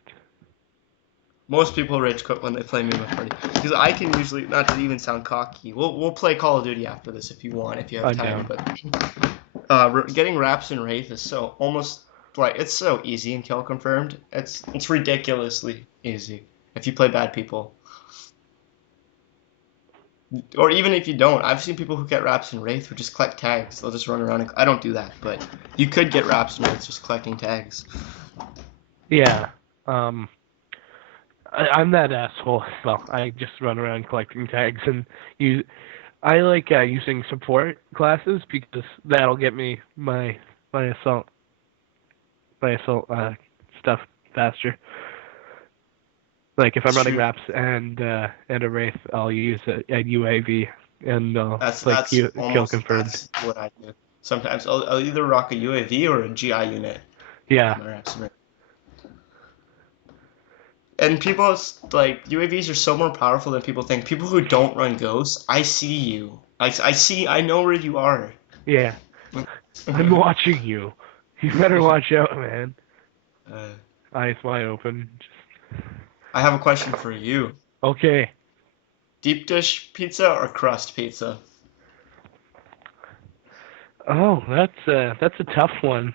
Most people rage quit when they play me in a party because I can usually not to even sound cocky. We'll play Call of Duty after this if you want, if you have I'm time. down. But getting Raps and Wraith is so almost like it's so easy in Kill Confirmed. It's ridiculously easy if you play bad people. Or even if you don't, I've seen people who get Raps and Wraith who just collect tags. They'll just run around. I don't do that, but you could get Raps and Wraiths just collecting tags. Yeah. I'm that asshole. Well, I just run around collecting tags and use. I like using support classes because that'll get me my assault stuff faster. Like if I'm running Shoot, maps and a wraith, I'll use a UAV and like kill confirmed. that's what I do. Sometimes I'll either rock a UAV or a GI unit. Yeah, My reps. And people like UAVs are so more powerful than people think. People who don't run ghosts, I see you. I know where you are. yeah. I'm watching you. You better watch out, man. Uh, Eyes wide open. I have a question for you. Okay. Deep dish pizza or crust pizza? Oh, that's a tough one.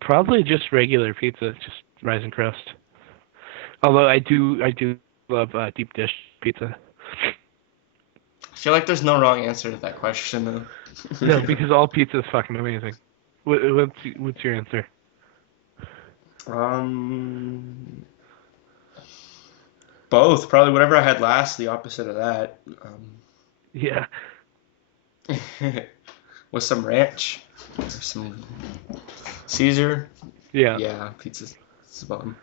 Probably just regular pizza, just rising crust. Although I do love deep dish pizza. I feel like there's no wrong answer to that question though. No, because all pizza is fucking amazing. What's your answer? um, both probably whatever I had last, the opposite of that. Yeah. With some ranch or some Caesar. Yeah. Yeah, pizza's the bomb.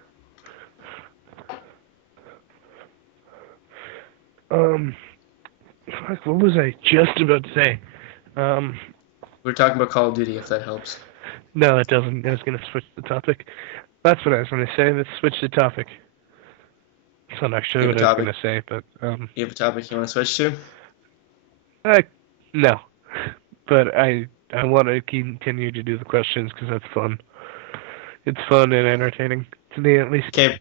Um. Fuck, what was I just about to say? Um. We're talking about Call of Duty if that helps. No, it doesn't. I was gonna switch the topic. That's what I was gonna say. Let's switch the topic. It's not actually You have what a I was topic? gonna say, but You have a topic you want to switch to? I, no. But I want to continue to do the questions because that's fun. It's fun and entertaining to me, at least. Okay,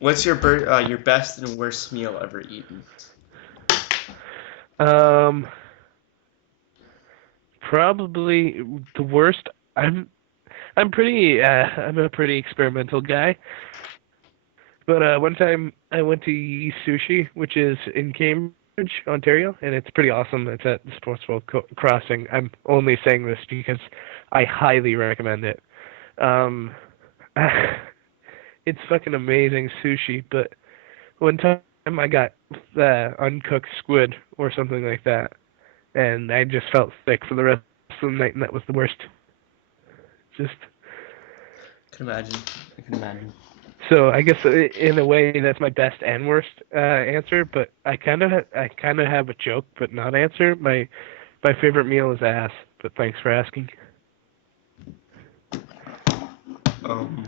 what's your best and worst meal ever eaten? Um, Probably the worst. I'm a pretty experimental guy. But one time I went to Yi Sushi, which is in Cambridge, Ontario, and it's pretty awesome. It's at the Sports World Crossing. I'm only saying this because I highly recommend it. Um, it's fucking amazing sushi. But one time I got uncooked squid or something like that, and I just felt sick for the rest of the night, and that was the worst. Just I can imagine. I can imagine. So I guess in a way that's my best and worst answer, but I kind of have a joke but not answer. My favorite meal is ass, but thanks for asking. Um,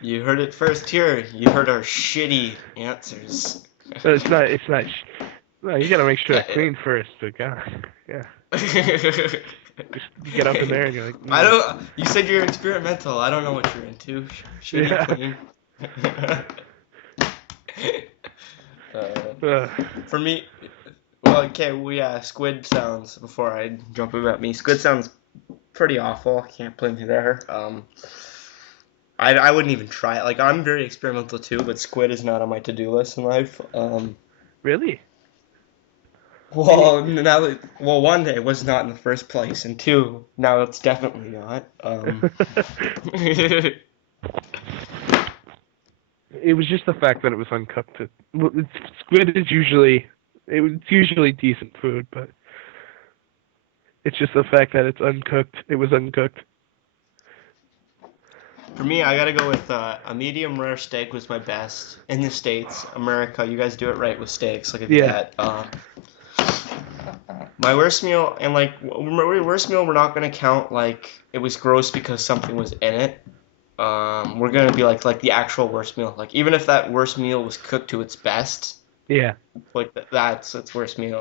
you heard it first here. You heard our shitty answers. But it's not. No, you gotta make sure Yeah, I clean first. But God, yeah, just get up in there and you're like, I don't. You said you're experimental. I don't know what you're into. Shitty Yeah. clean. Uh, For me, well, okay, squid sounds. Before I jump about me, squid sounds pretty awful. Can't blame you there. I wouldn't even try it. Like I'm very experimental too, but squid is not on my to-do list in life. Really? Well, one, it was not in the first place, and two, now it's definitely not. It was just the fact that it was uncooked. Squid is usually decent food, but it's just the fact that it's uncooked. It was uncooked. For me, I gotta go with a medium rare steak was my best in the States. America, you guys do it right with steaks. Look at Yeah. that. My worst meal, and like my worst meal, we're not gonna count like it was gross because something was in it. We're gonna be like the actual worst meal. Like even if that worst meal was cooked to its best, Yeah. like that's its worst meal.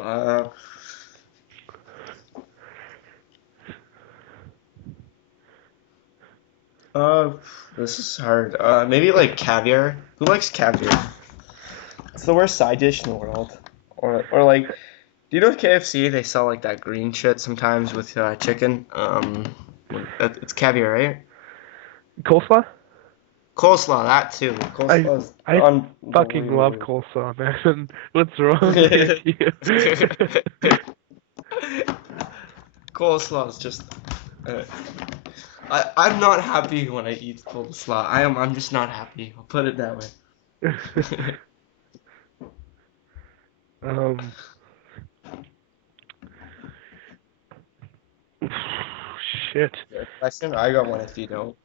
Uh, this is hard. Maybe like caviar. Who likes caviar? It's the worst side dish in the world. Or like, do you know at KFC they sell like that green shit sometimes with chicken? It's caviar, right? Coleslaw? Coleslaw, that too. Coleslaw's I fucking love unbelievable. coleslaw, man. What's wrong with you? Coleslaw is just. Uh, I'm not happy when I eat coleslaw. I'm just not happy. I'll put it that way. Um, shit. Question? I got one if you don't.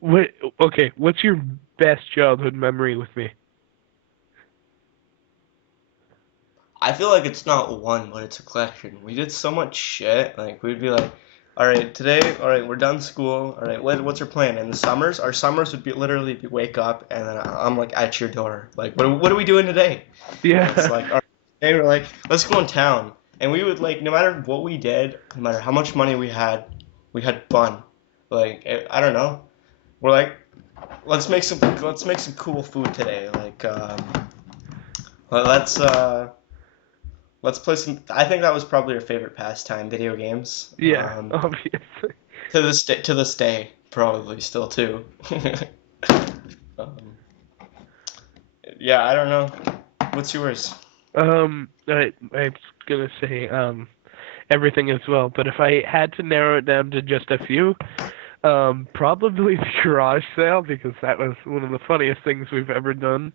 What? Okay, what's your best childhood memory with me? I feel like it's not one, but it's a collection. We did so much shit. Like we'd be like, all right, today, all right, we're done school. All right, what's our plan? In the summers, our summers would be literally wake up and then I'm like at your door. Like, what are we doing today? And it's Yeah. like, all right, today we're like, let's go in town. And we would like, no matter what we did, no matter how much money we had fun. Like, I don't know. We're like, let's make some cool food today. Like, let's let's play some. I think that was probably your favorite pastime, video games. Yeah, obviously. To this day, probably still too. um, yeah, I don't know. What's yours? I was gonna say everything as well, but if I had to narrow it down to just a few, probably the garage sale because that was one of the funniest things we've ever done.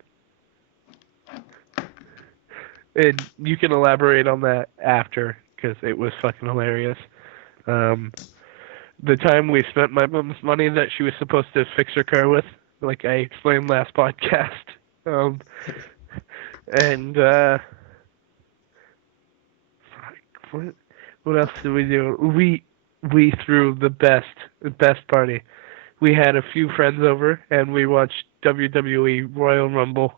And you can elaborate on that after because it was fucking hilarious. Um, the time we spent my mom's money that she was supposed to fix her car with, like I explained last podcast. Um, and what what else did we do? We threw the best party. We had a few friends over and we watched WWE Royal Rumble.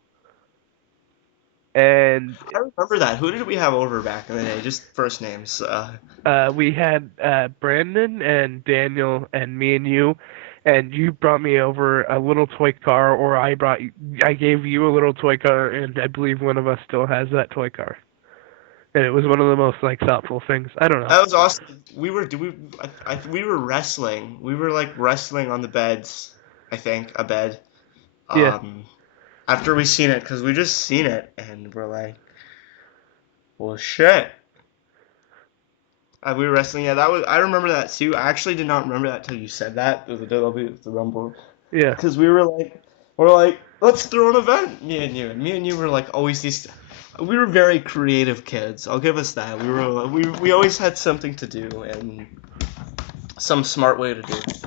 And I remember that. Who did we have over back in the day? Just first names. we had Brandon and Daniel and me and you, and you brought me over a little toy car, or I gave you a little toy car, and I believe one of us still has that toy car. And it was one of the most like thoughtful things. I don't know. That was awesome. We were wrestling. We were like wrestling on the beds. I think a bed. Yeah. Um, After we seen it, because we just seen it, and we're like, well, shit. We were wrestling. Yeah, that was. I remember that too. I actually did not remember that till you said that. The Rumble. Yeah. Because we're like, let's throw an event. Me and you were like always these. We were very creative kids. I'll give us that. We always had something to do and some smart way to do it.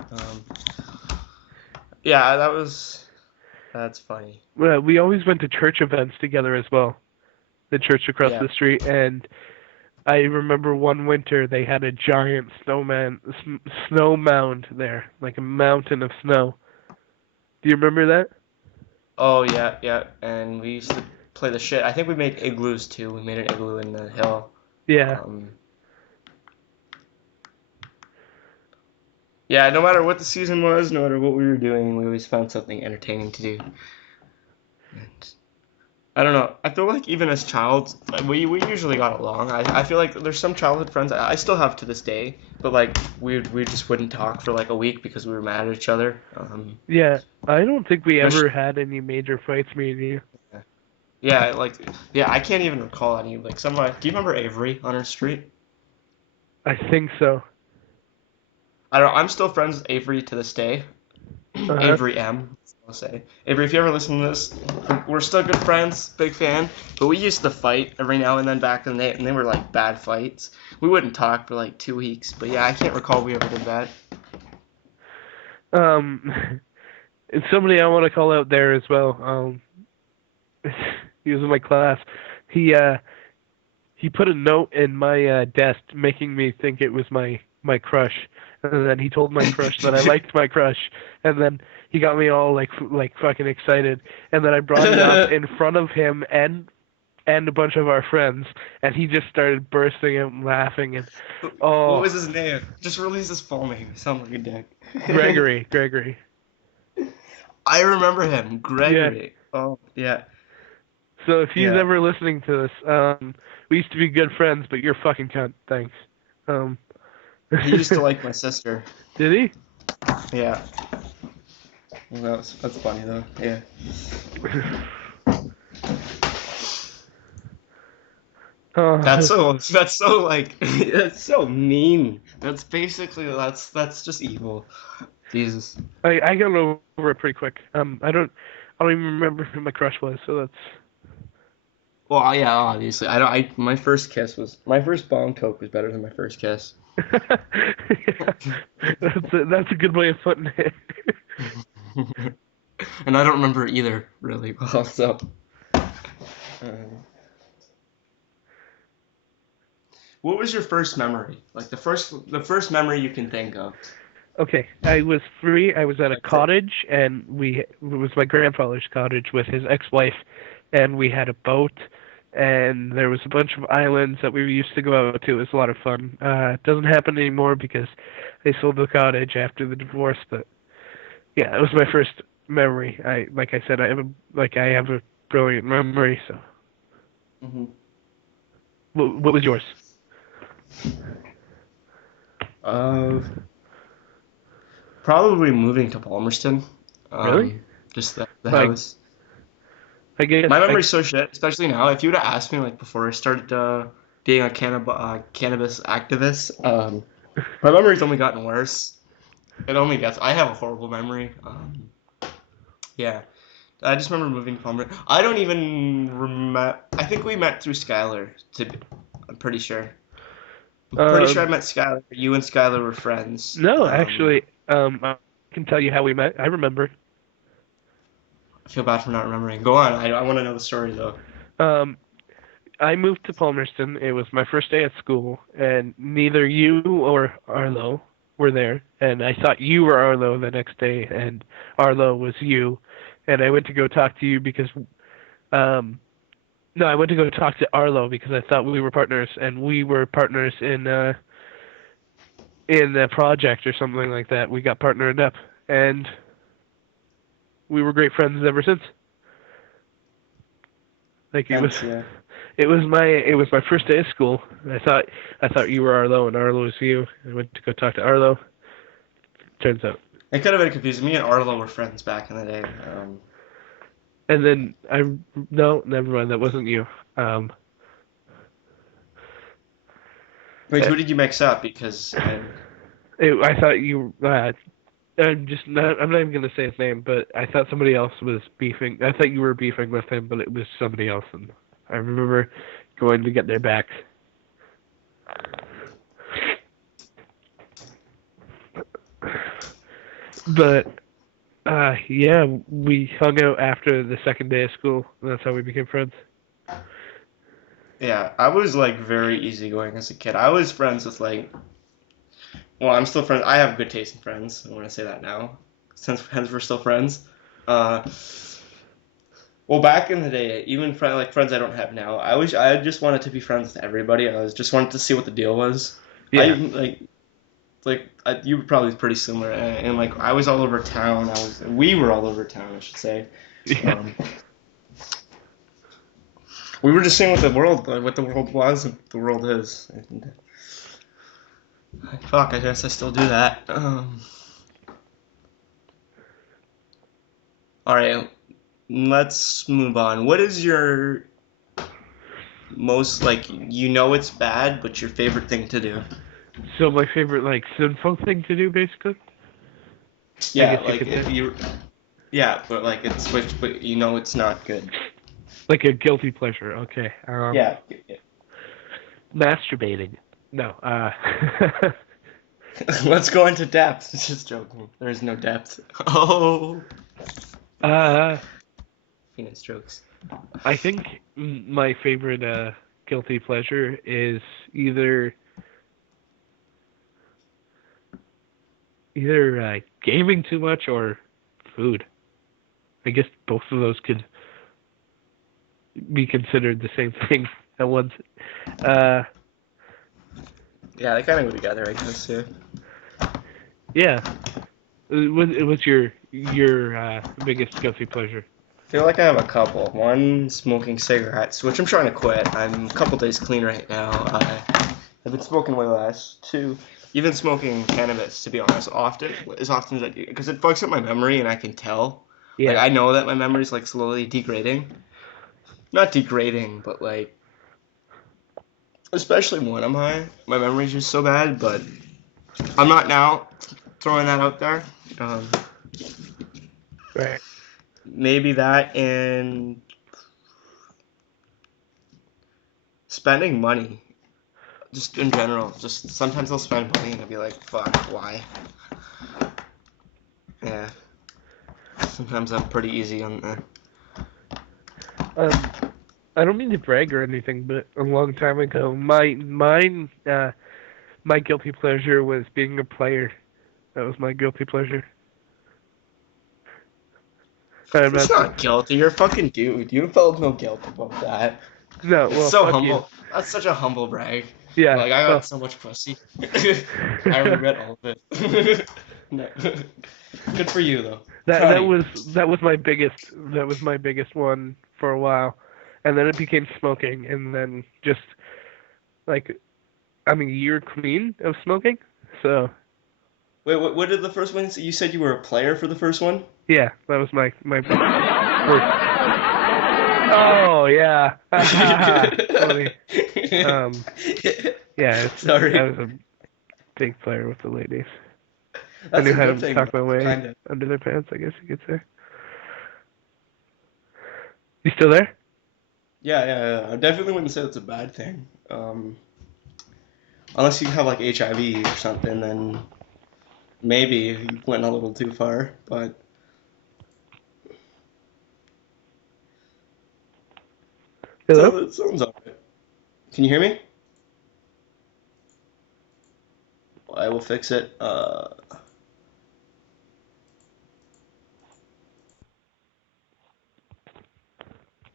Yeah, that's funny. Well, we always went to church events together as well. The church across Yeah. the street, and I remember one winter they had a giant snow mound there, like a mountain of snow. Do you remember that? Oh yeah, yeah. And we used to play the shit. I think we made igloos too. We made an igloo in the hill. Yeah. Um, yeah. No matter what the season was, no matter what we were doing, we always found something entertaining to do. And I don't know. I feel like even as childs, we usually got along. I feel like there's some childhood friends I still have to this day, but like we just wouldn't talk for like a week because we were mad at each other. Yeah. I don't think we There's- ever had any major fights, me and you. yeah, like yeah, I can't even recall any like some. Do you remember Avery on our street? I think so. I don't know. I'm still friends with Avery to this day. Uh-huh. Avery M. I'll say. Avery, if you ever listen to this, we're still good friends, big fan. But we used to fight every now and then back in the day, and they were like bad fights. We wouldn't talk for like 2 weeks. But yeah, I can't recall we ever did that. And somebody I want to call out there as well. He was in my class. He put a note in my desk making me think it was my crush. And then he told my crush that I liked my crush. And then he got me all like fucking excited. And then I brought it up in front of him and a bunch of our friends, and he just started bursting out laughing. And What was his name? Just release his full name. You sound like a dick. Gregory. I remember him, Gregory. Yeah. Oh yeah. So if he's ever listening to this, we used to be good friends, but you're a fucking cunt. Thanks. He used to like my sister. Did he? Yeah. Well, that's funny though. Yeah. That's so like that's so mean. That's basically that's just evil. Jesus. I got over it pretty quick. I don't even remember who my crush was, so that's. Well, yeah, obviously. My first kiss was my first bong toke was better than my first kiss. Yeah, that's a good way of putting it. And I don't remember either really well. So, what was your first memory? Like the first memory you can think of. Okay, I was free. I was at a Like for, cottage, and it was my grandfather's cottage with his ex-wife, and we had a boat, and there was a bunch of islands that we used to go out to. It was a lot of fun. It doesn't happen anymore because they sold the cottage after the divorce. But yeah, it was my first memory. Like I said, I have a brilliant memory. So, hmm what was yours? uh, Probably moving to Palmerston. Really? Just the Like, house. I guess My I. memory's so shit, especially now. If you would have asked me like before I started being a cannabis activist, my memory's only gotten worse. It only gets. I have a horrible memory. Yeah, I just remember moving to Palmerston. I don't even remember. I think we met through Skylar. I'm pretty sure. I'm pretty sure I Um, met Skylar. You and Skylar were friends. no, actually, I can tell you how we met. I remember. I feel bad for not remembering. Go on. I want to know the story though. Um, I moved to Palmerston. It was my first day at school, and neither you or Arlo were there. And I thought you were Arlo the next day, and Arlo was you. And I went to go talk to you because, um, no, I went to go talk to Arlo because I thought we were partners, and we were partners in a project or something like that. We got partnered up, and we were great friends ever since. Like it was. Hence, yeah. It was my first day of school. I thought you were Arlo and Arlo was you. I went to go talk to Arlo. Turns out. It could have been confusing. Me and Arlo were friends back in the day. And then no, never mind. That wasn't you. Wait, Uh, who did you mix up? Because I thought you. I'm not even gonna say his name, but I thought somebody else was beefing. I thought you were beefing with him, but it was somebody else. And I remember going to get their backs. But yeah, we hung out after the second day of school. And that's how we became friends. yeah, I was like very easygoing as a kid. I was friends with like, well, I'm still friends. I have good taste in friends. I want to say that now, since hence we're still friends. Uh, well, back in the day, even friends I don't have now, I just wanted to be friends with everybody. I was just wanted to see what the deal was. I Yeah. you were probably pretty similar, and like I was all over town. We were all over town, I should say. Yeah. Um, we were just seeing what the world was and what the world is. And, fuck, I guess I still do that. All right, let's move on. What is your most like it's bad, but your favorite thing to do? So my favorite like sinful thing to do, basically. I Yeah, guess you like could if say. you yeah, but like but it's not good. Like a guilty pleasure. Okay. Yeah. Masturbating. No. Let's go into depth. Just joking. There is no depth. Oh, uh, penis jokes. I think my favorite guilty pleasure is either gaming too much or food. I guess both of those could be considered the same thing at once. Uh, Yeah, they kind of go together, I guess. Yeah. yeah. What's your biggest guilty pleasure? I feel like I have a couple. One, smoking cigarettes, which I'm trying to quit. I'm a couple days clean right now. I've been smoking way less. Two, even smoking cannabis, to be honest, as often as I do, because it fucks up my memory, and I can tell. Like Yeah. I know that my memory's like slowly degrading. Not degrading, but like especially when I'm high. My memory's just so bad, but I'm not now. Throwing that out there. Um, Right. Maybe that and spending money. Just in general. Just sometimes I'll spend money and I'll be like, fuck, why? Yeah. Sometimes I'm pretty easy on that. I don't mean to brag or anything, but a long time ago, my guilty pleasure was being a player. That was my guilty pleasure. I'm It's not. not guilty. You're a fucking dude. You felt no guilt about that. No, It's well, so fuck you. humble. That's such a humble brag. Yeah. Like, I Well, got so much pussy. I regret all of it. No. Good for you, though. that Proud that of you. was that was my biggest one for a while, and then it became smoking, and then just like I'm a year clean of smoking, so Wait, what did the first one say? You said you were a player for the first one? yeah, that was my first. Oh yeah, funny. Yeah, I Sorry. was a big player with the ladies. I That's knew a how good to thing, talk my though. way Kind of. under their pants, I guess you could say. You still there? Yeah. I definitely wouldn't say that's a bad thing. Unless you have like HIV or something, then maybe you went a little too far. But Hello? so that sounds alright. Can you hear me? I will fix it.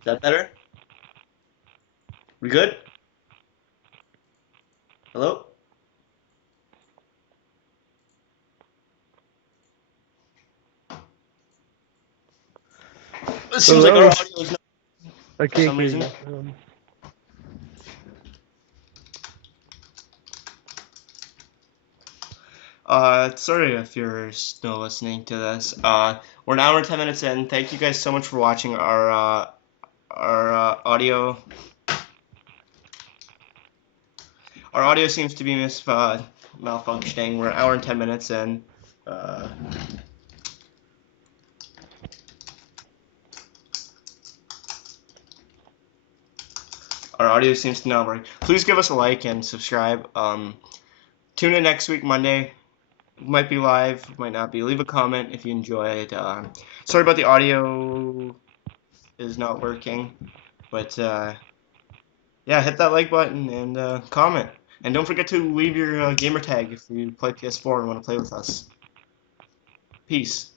Is that better? We good? Hello? It seems like our Hello? audio is not I for can't some hear reason. you. Sorry if you're still listening to this. We're an hour and 10 minutes in. Thank you guys so much for watching our audio. Our audio seems to be malfunctioning. We're an hour and 10 minutes in. Uh, our audio seems to not work. Please give us a like and subscribe. Tune in next week, Monday. Might be live, might not be. Leave a comment if you enjoyed. Sorry about the audio is not working, but yeah, hit that like button and comment. And don't forget to leave your gamer tag if you play PS4 and want to play with us. Peace.